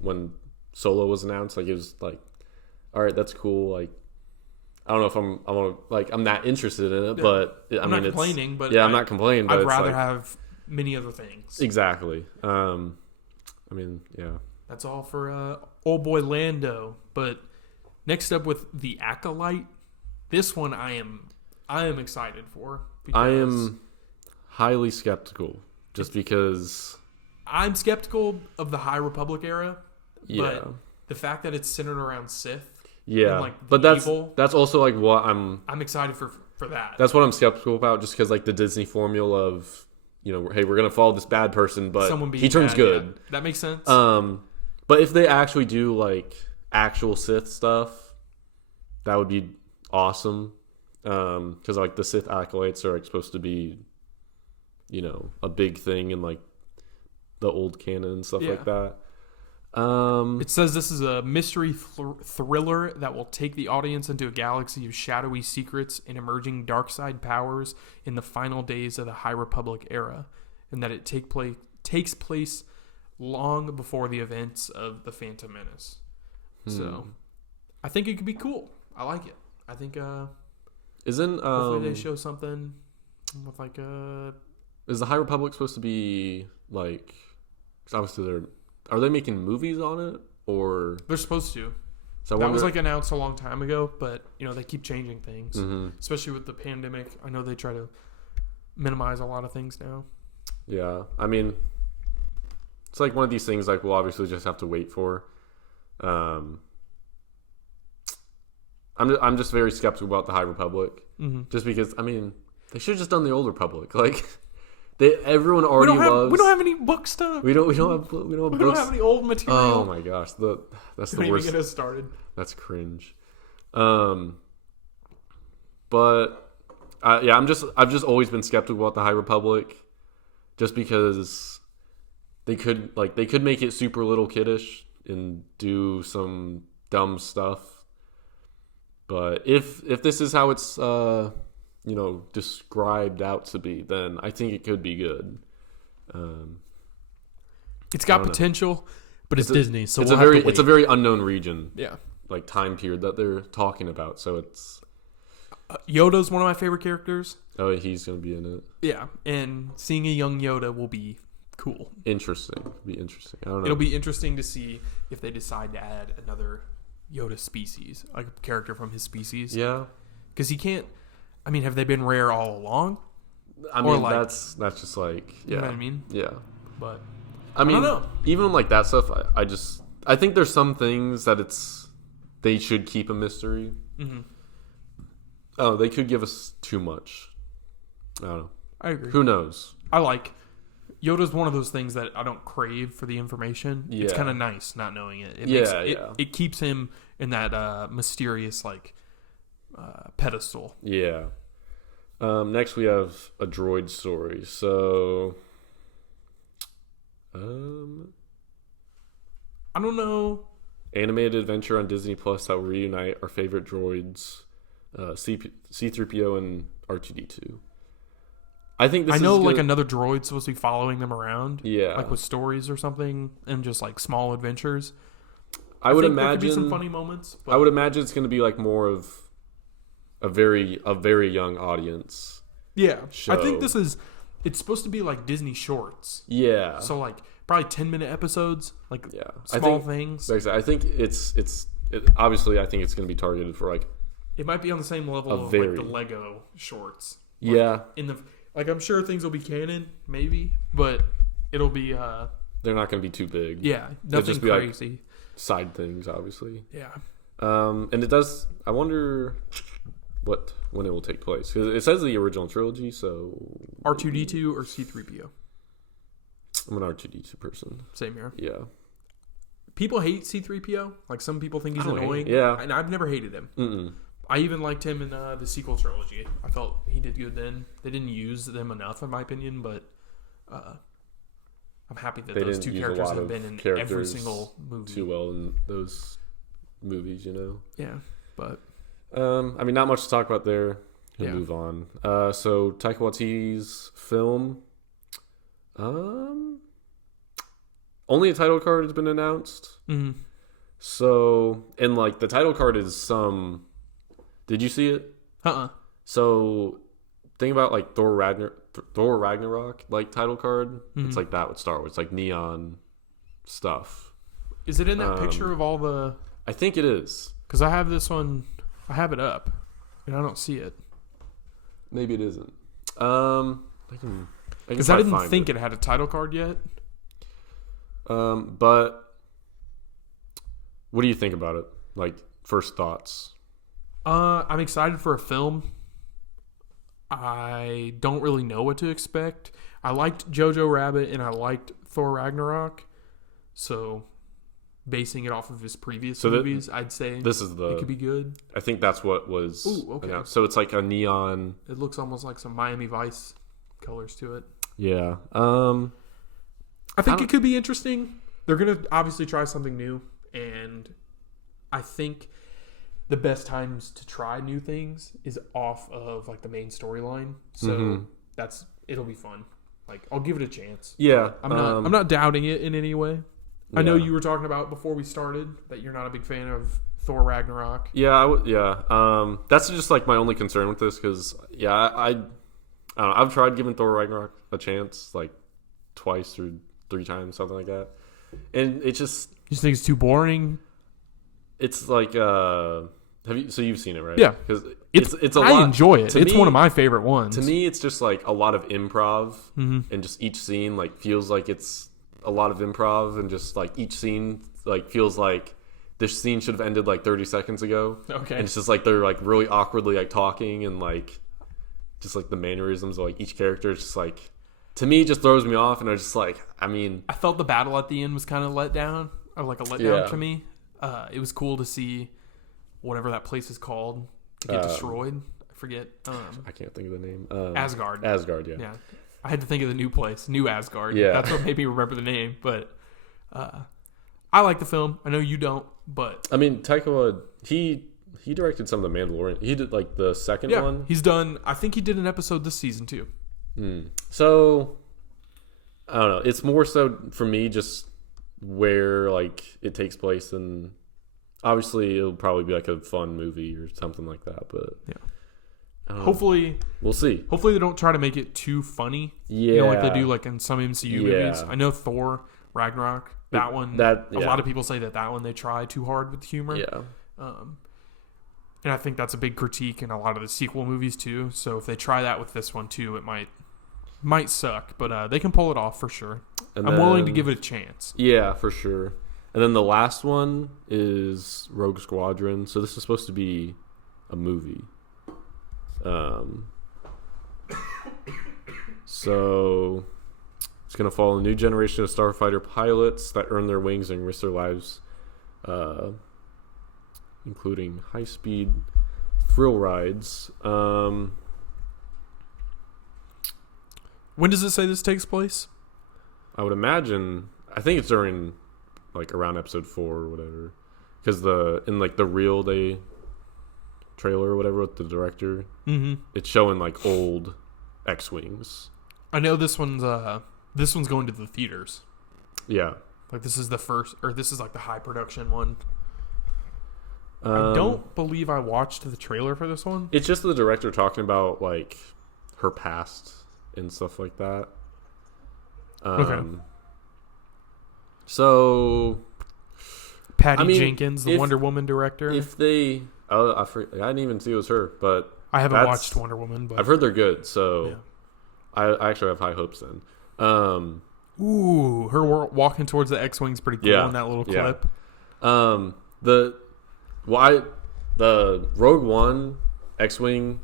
when Solo was announced. Like it was like, all right, that's cool. Like I don't know if I'm not interested in it, but I'm not complaining. But I'm not complaining. But I'd rather have many other things. Exactly. I mean, yeah. That's all for old boy Lando. But next up with the Acolyte, this one I am I am excited for. I am highly skeptical, just because I'm skeptical of the High Republic era. Yeah. But the fact that it's centered around Sith. Yeah. And, like, but that's also like what I'm excited for that. That's what I'm skeptical about, just because like the Disney formula of, you know, hey, we're gonna follow this bad person, but he turns good. Yeah. That makes sense. But if they actually do like actual Sith stuff, that would be awesome. Because like the Sith acolytes are like supposed to be, you know, a big thing in like the old canon and stuff like that. It says this is a mystery thriller that will take the audience into a galaxy of shadowy secrets and emerging dark side powers in the final days of the High Republic era, and that it takes place long before the events of the Phantom Menace. So, I think it could be cool. I like it. I think hopefully they show something with like Is the High Republic supposed to be like? Because obviously are they making movies on it, or they're supposed to? So that was like announced a long time ago, but you know they keep changing things, especially with the pandemic. I know they try to minimize a lot of things now. Yeah, I mean, it's like one of these things like we'll obviously just have to wait for. I'm just very skeptical about the High Republic, just because I mean they should have just done the Old Republic, like. Everyone already loves. We don't have any book stuff. We don't have any old material. Oh my gosh, that's the worst. Even get us started. That's cringe. But yeah, I've just always been skeptical about the High Republic, just because they could make it super little kiddish and do some dumb stuff. But if this is how it's you know, described out to be, then I think it could be good. It's got potential, but it's Disney, so it's a very unknown region. Yeah, like time period that they're talking about. So it's Yoda's one of my favorite characters. Oh, he's gonna be in it. Yeah, and seeing a young Yoda will be cool. Interesting. Be interesting. I don't know. It'll be interesting to see if they decide to add another Yoda species, like a character from his species. Yeah, because he can't. I mean, have they been rare all along? I mean, like, that's just like, yeah. You know what I mean? Yeah. But I mean, I don't know. Even like that stuff, I think there's some things that they should keep a mystery. Mm-hmm. Oh, they could give us too much. I don't know. I agree. Who knows? Yoda's one of those things that I don't crave for the information. Yeah. It's kind of nice not knowing it. It keeps him in that mysterious like pedestal. Yeah. Next we have a Droid Story. So I don't know. Animated adventure on Disney Plus that will reunite our favorite droids, C-3PO and R2-D2. I think I know like another droid's supposed to be following them around. Yeah. Like with stories or something and just like small adventures. I would imagine there could be some funny moments. But I would imagine it's going to be like more of a very young audience. Yeah. Show. I think it's supposed to be like Disney shorts. Yeah. So like probably 10-minute episodes, like things. I think it's obviously I think it's going to be targeted for like it might be on the same level of like the Lego shorts. Like yeah. Like I'm sure things will be canon, maybe, but it'll be they're not going to be too big. Yeah, nothing just be crazy. Like side things, obviously. Yeah. And it does. I wonder when it will take place, because it says the original trilogy. So R2-D2 or C-3PO. I'm an R2-D2 person. Same here. Yeah. People hate C-3PO. Like some people think he's annoying. Yeah. And I've never hated him. Mm-mm. I even liked him in the sequel trilogy. I felt he did good then. They didn't use them enough, in my opinion, but I'm happy that those two characters have been in every single movie. Too well in those movies, you know? Yeah, but... I mean, not much to talk about there. We'll move on. So, Taika Waititi's film... only a title card has been announced. Mm-hmm. So, and like, the title card is some... Did you see it? So, think about like Thor Ragnarok like title card. Mm-hmm. It's like that with Star Wars, like neon stuff. Is it in that picture of all the? I think it is. Because I have this one. I have it up, and I don't see it. Maybe it isn't. Because I didn't think it had a title card yet. But what do you think about it? Like, first thoughts? I'm excited for a film. I don't really know what to expect. I liked Jojo Rabbit and I liked Thor Ragnarok. So, basing it off of his previous movies, I'd say it could be good. I think that's what was announced. So, it's like a neon... It looks almost like some Miami Vice colors to it. Yeah. I think it could be interesting. They're going to obviously try something new. And I think the best times to try new things is off of like the main storyline. So it'll be fun. Like, I'll give it a chance. Yeah. I'm not doubting it in any way. Yeah. I know you were talking about before we started that you're not a big fan of Thor Ragnarok. Yeah. That's just like my only concern with this because, I don't know. I've tried giving Thor Ragnarok a chance like twice or 3 times, something like that. And it just... You just think it's too boring? It's like... you've seen it, right? Yeah. Because it's a lot... I enjoy it. It's one of my favorite ones. To me, it's just like a lot of improv. And just each scene like feels like it's a lot of improv. And just like each scene like feels like this scene should have ended like 30 seconds ago. Okay. And it's just like they're like really awkwardly like talking and like... Just like the mannerisms of like each character. It's just like... To me, it just throws me off. And I was just like... I felt the battle at the end was kind of let down. Or like a letdown to me. It was cool to see whatever that place is called to get destroyed. I forget. I can't think of the name. Asgard. Asgard, yeah. Yeah. I had to think of the new place. New Asgard. Yeah. That's what made me remember the name. But I like the film. I know you don't, but... I mean, Taika, he directed some of the Mandalorian. He did like the second one. He's done... I think he did an episode this season too. So, I don't know. It's more so for me just where like it takes place, and obviously it'll probably be like a fun movie or something like that. But hopefully we'll see. Hopefully they don't try to make it too funny. Yeah, you know, like they do like in some MCU movies. I know Thor Ragnarok. That one. A lot of people say that one they try too hard with humor. Yeah. And I think that's a big critique in a lot of the sequel movies too. So if they try that with this one too, it might suck, but they can pull it off for sure. I'm willing to give it a chance. Yeah, for sure. And then the last one is Rogue Squadron. So this is supposed to be a movie. So it's going to follow a new generation of starfighter pilots that earn their wings and risk their lives, including high-speed thrill rides. When does it say this takes place? I would imagine... I think it's during, like, around episode 4 or whatever. Because in the Real Day trailer or whatever with the director, it's showing, like, old X-Wings. I know this one's going to the theaters. Yeah. Like, this is the first... Or this is, like, the high production one. I don't believe I watched the trailer for this one. It's just the director talking about, like, her past and stuff like that. Okay. So, Patty Jenkins, the Wonder Woman director. If they, I didn't even see it was her, but I haven't watched Wonder Woman. But I've heard they're good, so I actually have high hopes then. Her walking towards the X-wing's pretty cool in that little clip. The Rogue One X-wing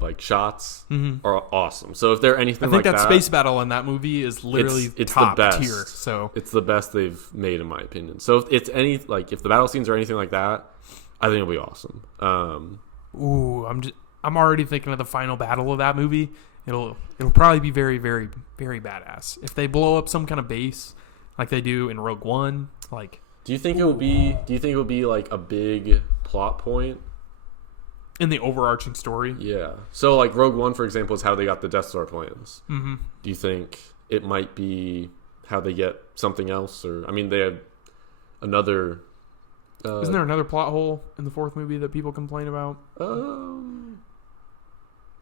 like shots are awesome. So if they're anything like that, I think that space battle in that movie is literally it's top the best tier. So it's the best they've made in my opinion. So if it's if the battle scenes are anything like that, I think it'll be awesome. I'm already thinking of the final battle of that movie. It'll probably be very, very, very badass if they blow up some kind of base like they do in Rogue One. Like, do you think it will be? Do you think it will be like a big plot point in the overarching story? Yeah. So like Rogue One, for example, is how they got the Death Star plans. Mm-hmm. Do you think it might be how they get something else? Or I mean, they have another. Isn't there another plot hole in the fourth movie that people complain about?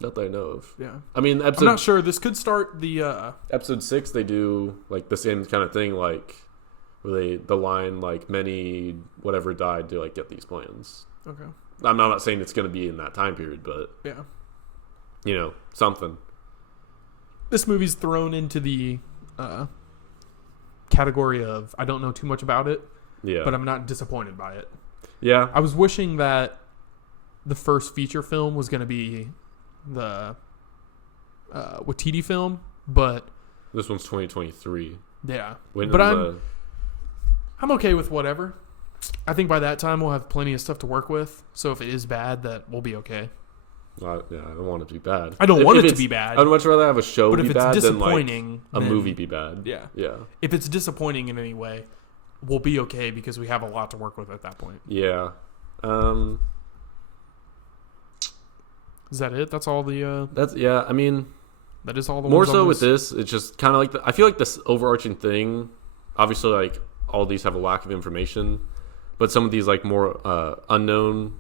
Not that I know of. Yeah. I mean, I'm not sure. This could start the... Episode 6, they do like the same kind of thing, like where the line like many whatever died to like get these plans. Okay. I'm not saying it's going to be in that time period, but yeah. something. This movie's thrown into the category of I don't know too much about it, but I'm not disappointed by it. Yeah. I was wishing that the first feature film was going to be the Waititi film, but this one's 2023. Yeah. But I'm okay with whatever. I think by that time we'll have plenty of stuff to work with. So if it is bad, that will be okay. I don't want it to be bad. I don't want it to be bad. I'd much rather have a show be bad than like a then, movie be bad. Yeah. Yeah. If it's disappointing in any way, we'll be okay because we have a lot to work with at that point. Yeah. Is that it? That's all the... I mean... That is all the more so with this, it's just kind of like... I feel like this overarching thing, obviously, like, all these have a lack of information, but some of these, like, more unknown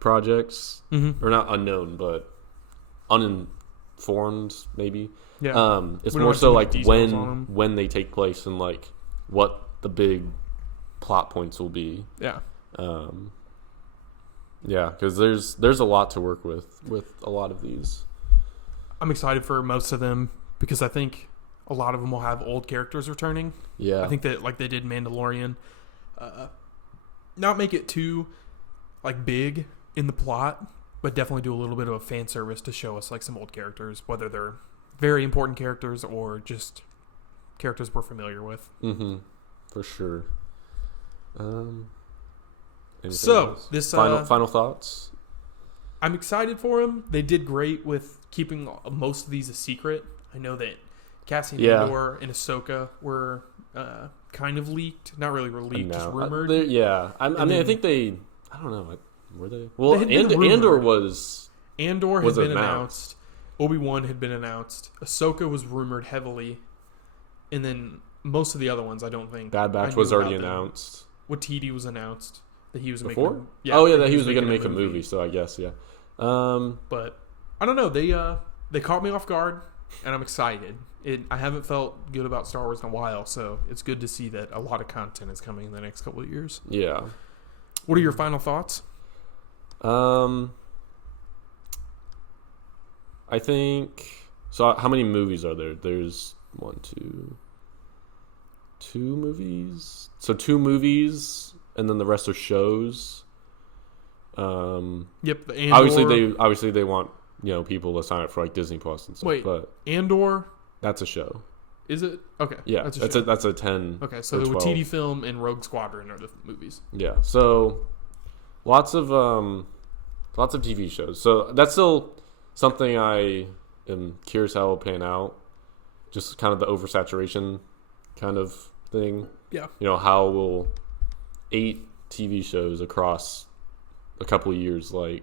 projects, or not unknown, but uninformed, maybe. Yeah. It's more so, like, when they take place and, like, what the big plot points will be. Yeah. Yeah, because there's a lot to work with a lot of these. I'm excited for most of them because I think a lot of them will have old characters returning. Yeah. I think that like they did Mandalorian, not make it too like big in the plot, but definitely do a little bit of a fan service to show us like some old characters, whether they're very important characters or just characters we're familiar with. Mm-hmm. For sure. So else? This final thoughts. I'm excited for them. They did great with keeping most of these a secret. I know that Cassian Andor and Ahsoka were kind of leaked. Not really leaked, just rumored. I think they... I don't know. Were they? Well, Andor had been announced. Obi-Wan had been announced. Ahsoka was rumored heavily. And then most of the other ones, I don't think. Bad Batch was already announced. Waititi was announced. That he was Before? making... that he was going to make a movie, so I guess, yeah. But I don't know. They caught me off guard, and I'm excited. I haven't felt good about Star Wars in a while, so it's good to see that a lot of content is coming in the next couple of years. Yeah. What are your final thoughts? I think... So how many movies are there? There's two movies? So 2 movies, and then the rest are shows. Yep. Andor, obviously they want people to sign up for like Disney Plus and stuff. Wait, but Andor? That's a show. Is it? Okay. Yeah, that's a 10. Okay, so the Waititi film and Rogue Squadron are the movies. Yeah, so lots of TV shows. So that's still something I am curious how it'll pan out. Just kind of the oversaturation kind of thing. Yeah. How will 8 TV shows across a couple of years will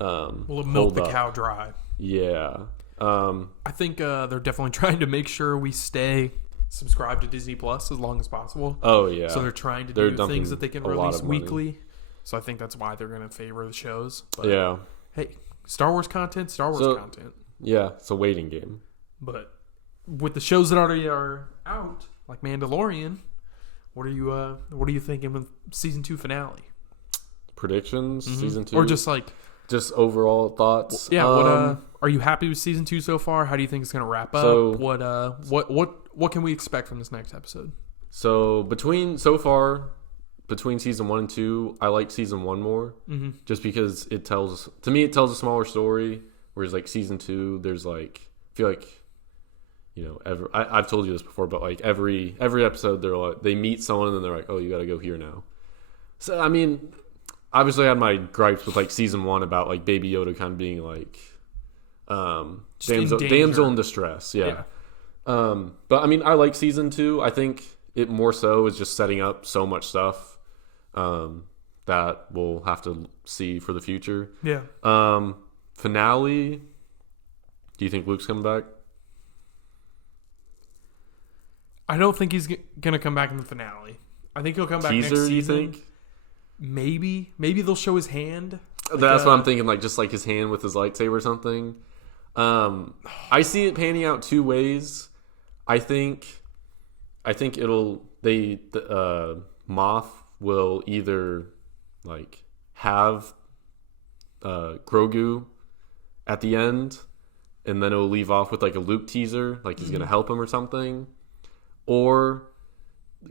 it milk the cow dry? Yeah. I think they're definitely trying to make sure we stay subscribed to Disney Plus as long as possible. Oh yeah. So they're trying to do things that they can release weekly. So I think that's why they're going to favor the shows. But yeah. Hey, Star Wars content. Yeah, it's a waiting game. But with the shows that already are out, like Mandalorian, what are you thinking of season 2 finale? Predictions, season 2, or just overall thoughts. Yeah. Are you happy with season 2 so far? How do you think it's going to wrap up? So, what can we expect from this next episode? So between season 1 and 2, I like season 1 more, just because it tells a smaller story. Whereas like season 2, there's like I feel like I've told you this before, but like every episode they meet someone and then they're like, oh, you got to go here now. So I mean, obviously I had my gripes with like season 1 about like Baby Yoda kind of being like damsel in distress. Yeah. But I mean, I like season 2. I think it more so is just setting up so much stuff that we'll have to see for the future. Yeah. Finale. Do you think Luke's coming back? I don't think he's going to come back in the finale. I think he'll come back next season. You think? Maybe they'll show his hand. That's what I'm thinking, like just like his hand with his lightsaber or something. I see it panning out 2 ways. I think Moff will either like have Grogu at the end, and then it'll leave off with like a Luke teaser, like he's gonna help him or something, or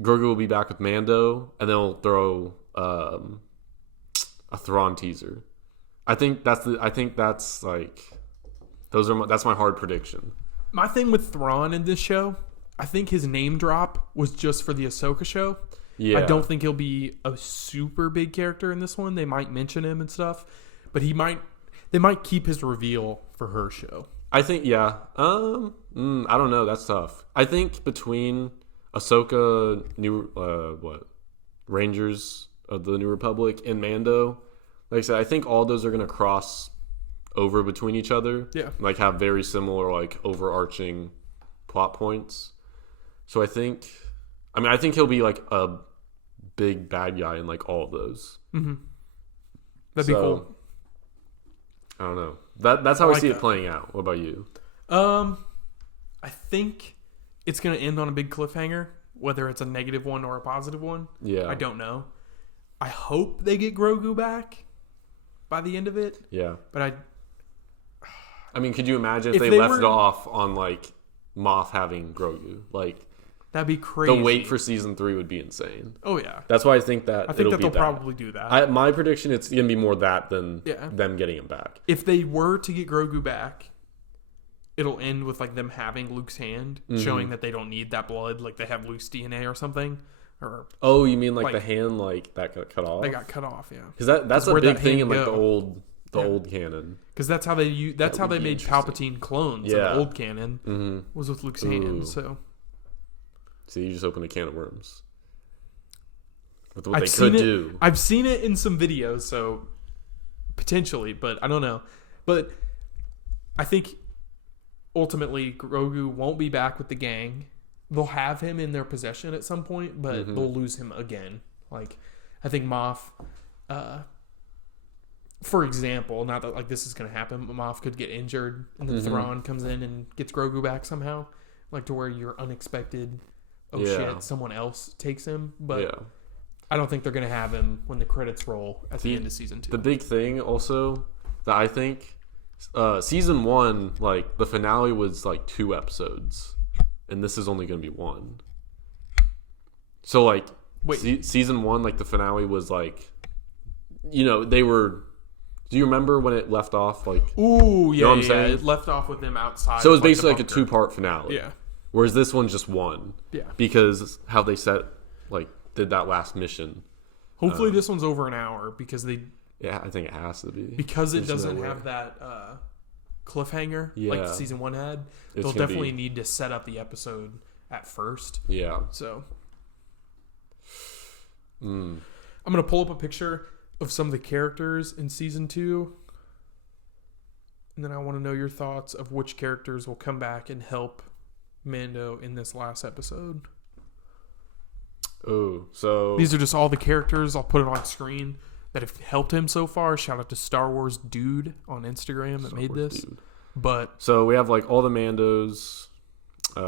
Grogu will be back with Mando, and then they'll throw a Thrawn teaser. I think that's like that's my hard prediction. My thing with Thrawn in this show, I think his name drop was just for the Ahsoka show. Yeah. I don't think he'll be a super big character in this one. They might mention him and stuff, but they might keep his reveal for her show. I think, yeah. I don't know. That's tough. I think between Ahsoka, Rangers of the New Republic, and Mando, like I said, I think all those are going to cross over between each other. Yeah. Like have very similar, like overarching plot points. So I think he'll be like a big bad guy in like all of those. Mm-hmm. That'd be cool. I don't know. That's how I see it playing out. What about you? I think it's going to end on a big cliffhanger, whether it's a negative one or a positive one. Yeah. I don't know. I hope they get Grogu back by the end of it. Yeah. But I mean, could you imagine if they left it off on like Moff having Grogu? Like, that'd be crazy. The wait for season 3 would be insane. Oh yeah. That's why I think that they'll probably do that. My prediction, it's gonna be more that than them getting him back. If they were to get Grogu back, it'll end with like them having Luke's hand, showing that they don't need that blood, like they have Luke's DNA or something. Or you mean like the hand like that got cut off? They got cut off, yeah. Because that's a big thing in like the old canon. Because that's how they made Palpatine clones. Yeah. In the old canon was with Luke's hand. So you just opened a can of worms with what they could do. I've seen it in some videos, so potentially, but I don't know. But I think ultimately Grogu won't be back with the gang. They'll have him in their possession at some point, but they'll lose him again. Like, I think Moff, for example, not that like this is going to happen, but Moff could get injured, and then Thrawn comes in and gets Grogu back somehow, like to where you're unexpected. Shit, someone else takes him. But I don't think they're going to have him when the credits roll at the end of season 2. The big thing also that I think, season 1, like the finale was like 2 episodes. And this is only going to be 1. So, like, season 1, like, the finale was, like, they were... Do you remember when it left off? Like, ooh, yeah, you know what I'm saying? It left off with them outside. So it was basically like a 2-part finale. Yeah. Whereas this one's just 1. Yeah. Because how they did that last mission. Hopefully this one's over an hour because they... Yeah, I think it has to be. Because it doesn't have that... cliffhanger like season 1 had. They'll definitely need to set up the episode at first. Yeah. So I'm gonna pull up a picture of some of the characters in season 2, and then I want to know your thoughts of which characters will come back and help Mando in this last episode. Oh, so these are just all the characters. I'll put it on screen that have helped him so far. Shout out to Star Wars Dude on Instagram that made this. Dude. But so we have like all the Mandos. I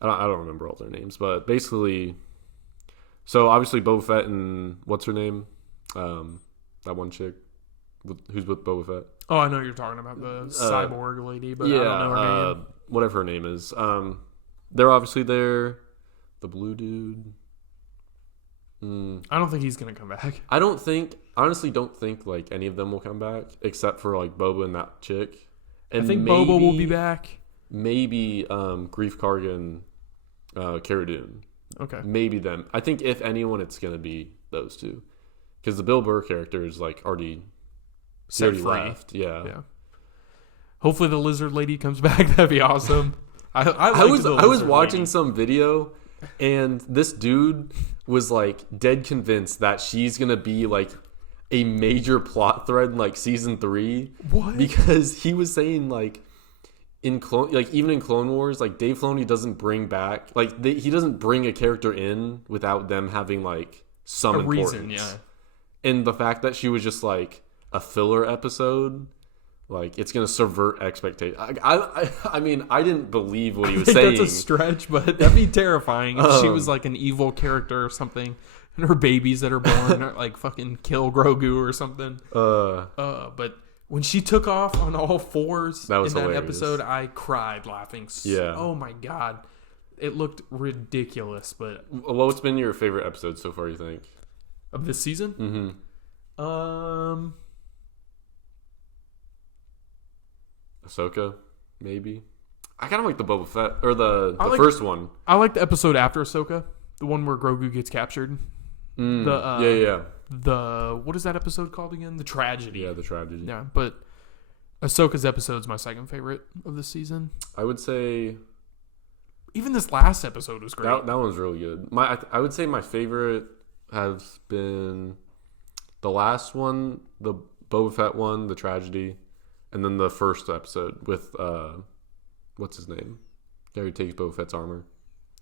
don't remember all their names, but basically, so obviously Boba Fett and what's her name? That one chick who's with Boba Fett. Oh, I know you're talking about the cyborg lady, but I don't know her name. Whatever her name is. They're obviously there. The blue dude. I don't think he's gonna come back. I honestly don't think like any of them will come back except for like Boba and that chick. And I think Boba will be back. Maybe Grief Karga and Cara Dune. Okay. Maybe them. I think if anyone, it's gonna be those two, because the Bill Burr character is like already free. Left. Yeah. Hopefully the lizard lady comes back. That'd be awesome. I was watching some video. And this dude was like dead convinced that she's gonna be like a major plot thread in like season 3. What? Because he was saying like even in Clone Wars, like Dave Filoni doesn't bring back he doesn't bring a character in without them having like some importance. Reason, yeah. And the fact that she was just like a filler episode. Like, it's going to subvert expectations. I mean, I didn't believe what he was saying. That's a stretch, but that'd be terrifying if she was like an evil character or something and her babies that are born are like fucking kill Grogu or something. But when she took off on all fours in that episode, I cried laughing. Yeah. Oh my god. It looked ridiculous, but... What's been your favorite episode so far, you think? Of this season? Mm-hmm. Ahsoka, maybe? I kind of like the Boba Fett, or the first one. I like the episode after Ahsoka, the one where Grogu gets captured. Yeah. What is that episode called again? The Tragedy. Yeah, the Tragedy. Yeah, but Ahsoka's episode's my second favorite of this season. I would say... Even this last episode was great. That one's really good. I would say my favorite has been the last one, the Boba Fett one, the Tragedy, and then the first episode with what's his name? Guy who takes Boba Fett's armor.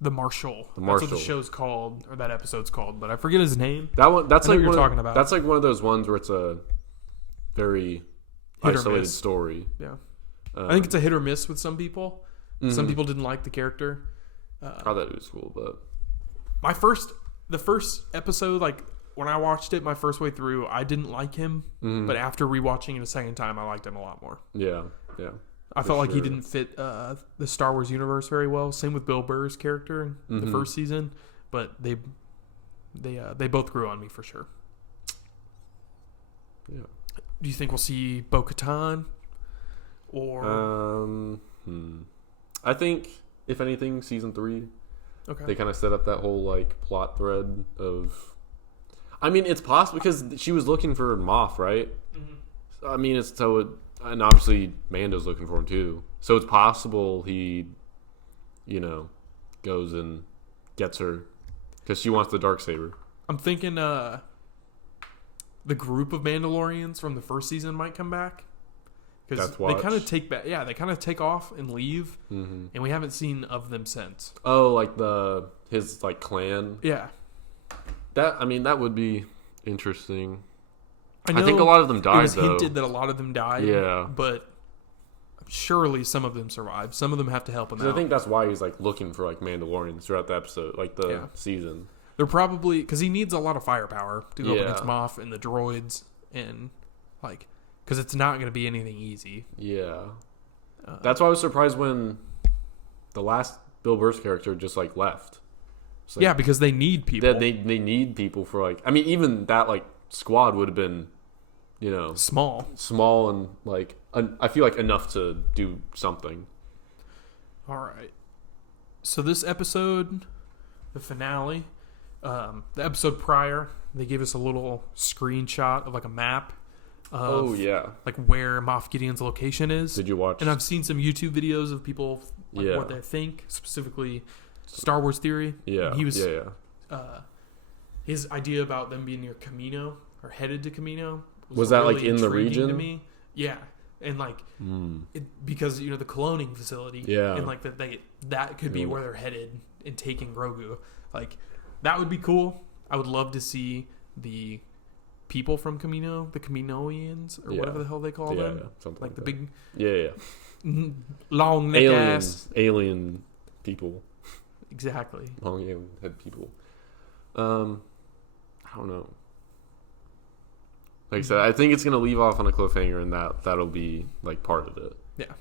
The Marshal. That's what the show's called, or that episode's called, but I forget his name. That one. That's like what you're talking about. That's like one of those ones where it's a very isolated story. Yeah, I think it's a hit or miss with some people. Mm-hmm. Some people didn't like the character. I thought it was cool, but the first episode, like when I watched it my first way through, I didn't like him. Mm-hmm. But after rewatching it a second time, I liked him a lot more. Yeah. I felt like he didn't fit the Star Wars universe very well. Same with Bill Burr's character in the first season, but they both grew on me for sure. Yeah. Do you think we'll see Bo-Katan? Or I think if anything, season 3. Okay. They kind of set up that whole like plot thread of. I mean, it's possible because she was looking for Moff, right? Mm-hmm. I mean, and obviously Mando's looking for him too. So it's possible he, goes and gets her because she wants the Darksaber. I'm thinking the group of Mandalorians from the first season might come back. Because they kind of take back, they kind of take off and leave, and we haven't seen of them since. Oh, like his clan. Yeah, that would be interesting. I think a lot of them died. It was hinted that a lot of them died. Yeah, but surely some of them survived. Some of them have to help him out. I think that's why he's looking for Mandalorians throughout the episode, season. They're probably because he needs a lot of firepower to go up against Moff and the droids and because it's not going to be anything easy. Yeah. That's why I was surprised when the last Bill Burr's character just left. Because they need people. They need people for even that squad would have been, small and I feel enough to do something. All right. So this episode, the finale, the episode prior, they gave us a little screenshot of a map. Where Moff Gideon's location is. Did you watch? And I've seen some YouTube videos of people what they think, specifically Star Wars Theory. Yeah. And he was his idea about them being near Camino or headed to Camino was that really in the region? To me. Yeah. And because the cloning facility. Yeah. And that could be where they're headed and taking Grogu. That would be cool. I would love to see the people from Camino, the Caminoians, or whatever the hell they call them. Yeah, something like the that. big... Yeah. Long neck ass. Alien people. Exactly. Long alien head people. I don't know. Like I said, I think it's going to leave off on a cliffhanger, and that'll be, part of it. Yeah.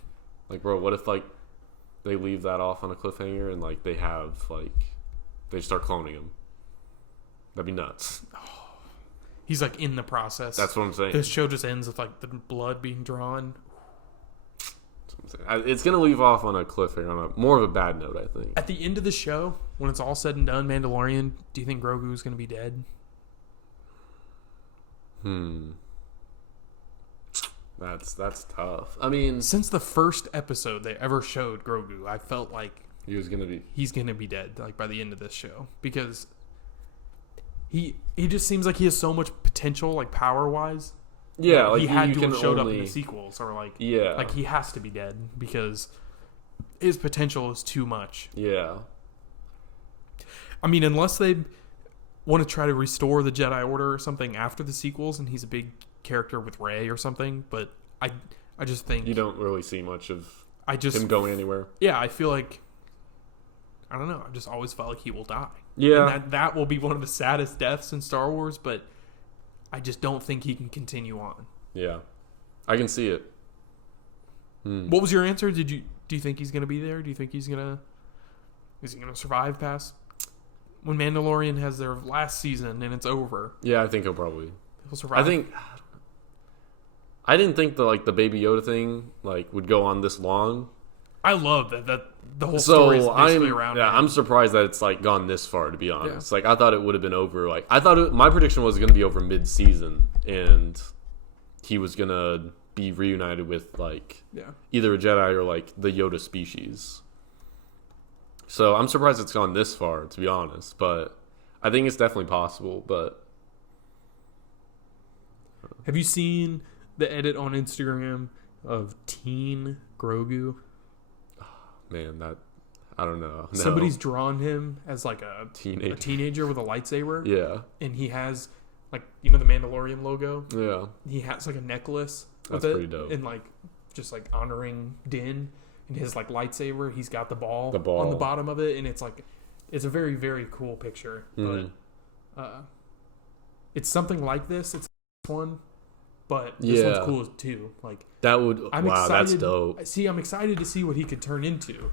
Bro, what if, they leave that off on a cliffhanger, and, they have, they start cloning him? That'd be nuts. He's in the process. That's what I'm saying. This show just ends with the blood being drawn. It's gonna leave off on a cliffhanger, on more of a bad note, I think. At the end of the show, when it's all said and done, Mandalorian, do you think Grogu's gonna be dead? That's tough. I mean, since the first episode they ever showed Grogu, I felt like he's gonna be dead by the end of this show because. He just seems like he has so much potential, power wise. Yeah, he had to have showed up in the sequels, or he has to be dead because his potential is too much. Yeah. I mean, unless they want to try to restore the Jedi Order or something after the sequels, and he's a big character with Rey or something. But I just think you don't really see much of him going anywhere. Yeah, I feel like I don't know. I just always felt like he will die. Yeah. And that will be one of the saddest deaths in Star Wars, but I just don't think he can continue on. Yeah. I can see it. What was your answer? Do you think he's going to be there? Do you think is he going to survive past when Mandalorian has their last season and it's over? Yeah, I think he'll survive. I didn't think the Baby Yoda thing would go on this long. I love that the whole story is basically around him. I'm surprised that it's gone this far, to be honest. Yeah. I thought it would have been over. I thought my prediction was going to be over mid-season, and he was going to be reunited with either a Jedi or the Yoda species. So I'm surprised it's gone this far, to be honest. But I think it's definitely possible. But have you seen the edit on Instagram of teen Grogu? Man, I don't know. No. Somebody's drawn him as a teenager with a lightsaber. Yeah. And he has the Mandalorian logo. Yeah. He has a necklace with That's pretty dope. And just honoring Din and his lightsaber. He's got the ball on the bottom of it, and it's a very, very cool picture. Mm. But it's something like this. It's this one. But this one's cool too. That's dope. See, I'm excited to see what he could turn into.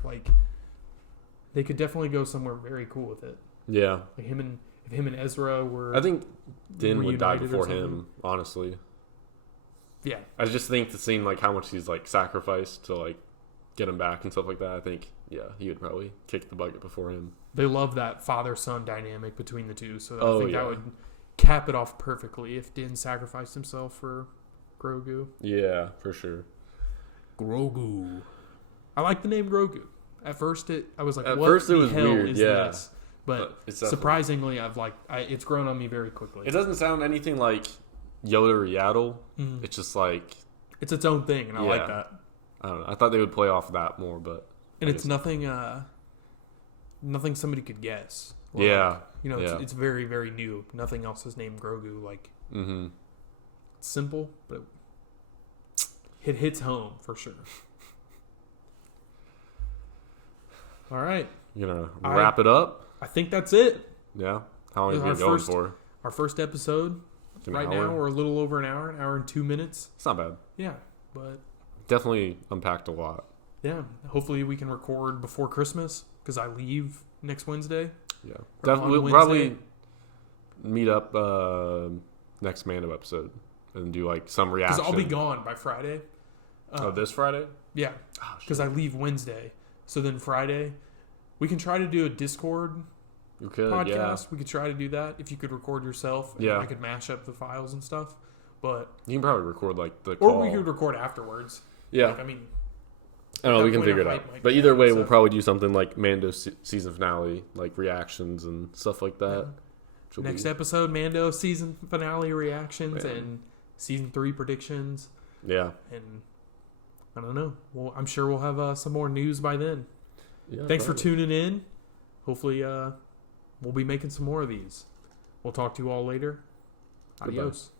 They could definitely go somewhere very cool with it. Yeah. If him and Ezra were. I think Din would die before him, honestly. Yeah. I just think seeing how much he's sacrificed to get him back and stuff like that. I think he would probably kick the bucket before him. They love that father-son dynamic between the two, so I think that would cap it off perfectly if Din sacrificed himself for Grogu. Yeah, for sure. Grogu. I like the name Grogu. At first, I was like, "What the was hell weird. is this?" But surprisingly, it's grown on me very quickly. It doesn't sound anything like Yoda or Yaddle. Mm-hmm. It's just it's its own thing, and I like that. I don't know. I thought they would play off that more, but it's nothing somebody could guess. It's very, very new. Nothing else is named Grogu. Mm-hmm. It's simple, but it hits home for sure. All right. You gonna wrap it up? I think that's it. Yeah. How long have you been going for? Our first episode. Right now, we're a little over an hour and 2 minutes. It's not bad. Yeah, but definitely unpacked a lot. Yeah. Hopefully we can record before Christmas because I leave next Wednesday. Yeah. We'll probably meet up next Mando episode and do some reaction. Because I'll be gone by Friday. This Friday? Yeah. Because I leave Wednesday. So then Friday, we can try to do a Discord podcast. Yeah. We could try to do that if you could record yourself. And I could mash up the files and stuff. But you can probably record the call. Or we could record afterwards. Yeah. I mean, I don't know. We can figure it out. But either way, we'll probably do something like Mando season finale, reactions and stuff like that. Yeah. Next episode, Mando season finale reactions and season 3 predictions. Yeah. And I don't know. Well, I'm sure we'll have some more news by then. Yeah, Thanks for tuning in. Hopefully, we'll be making some more of these. We'll talk to you all later. Adios. Goodbye.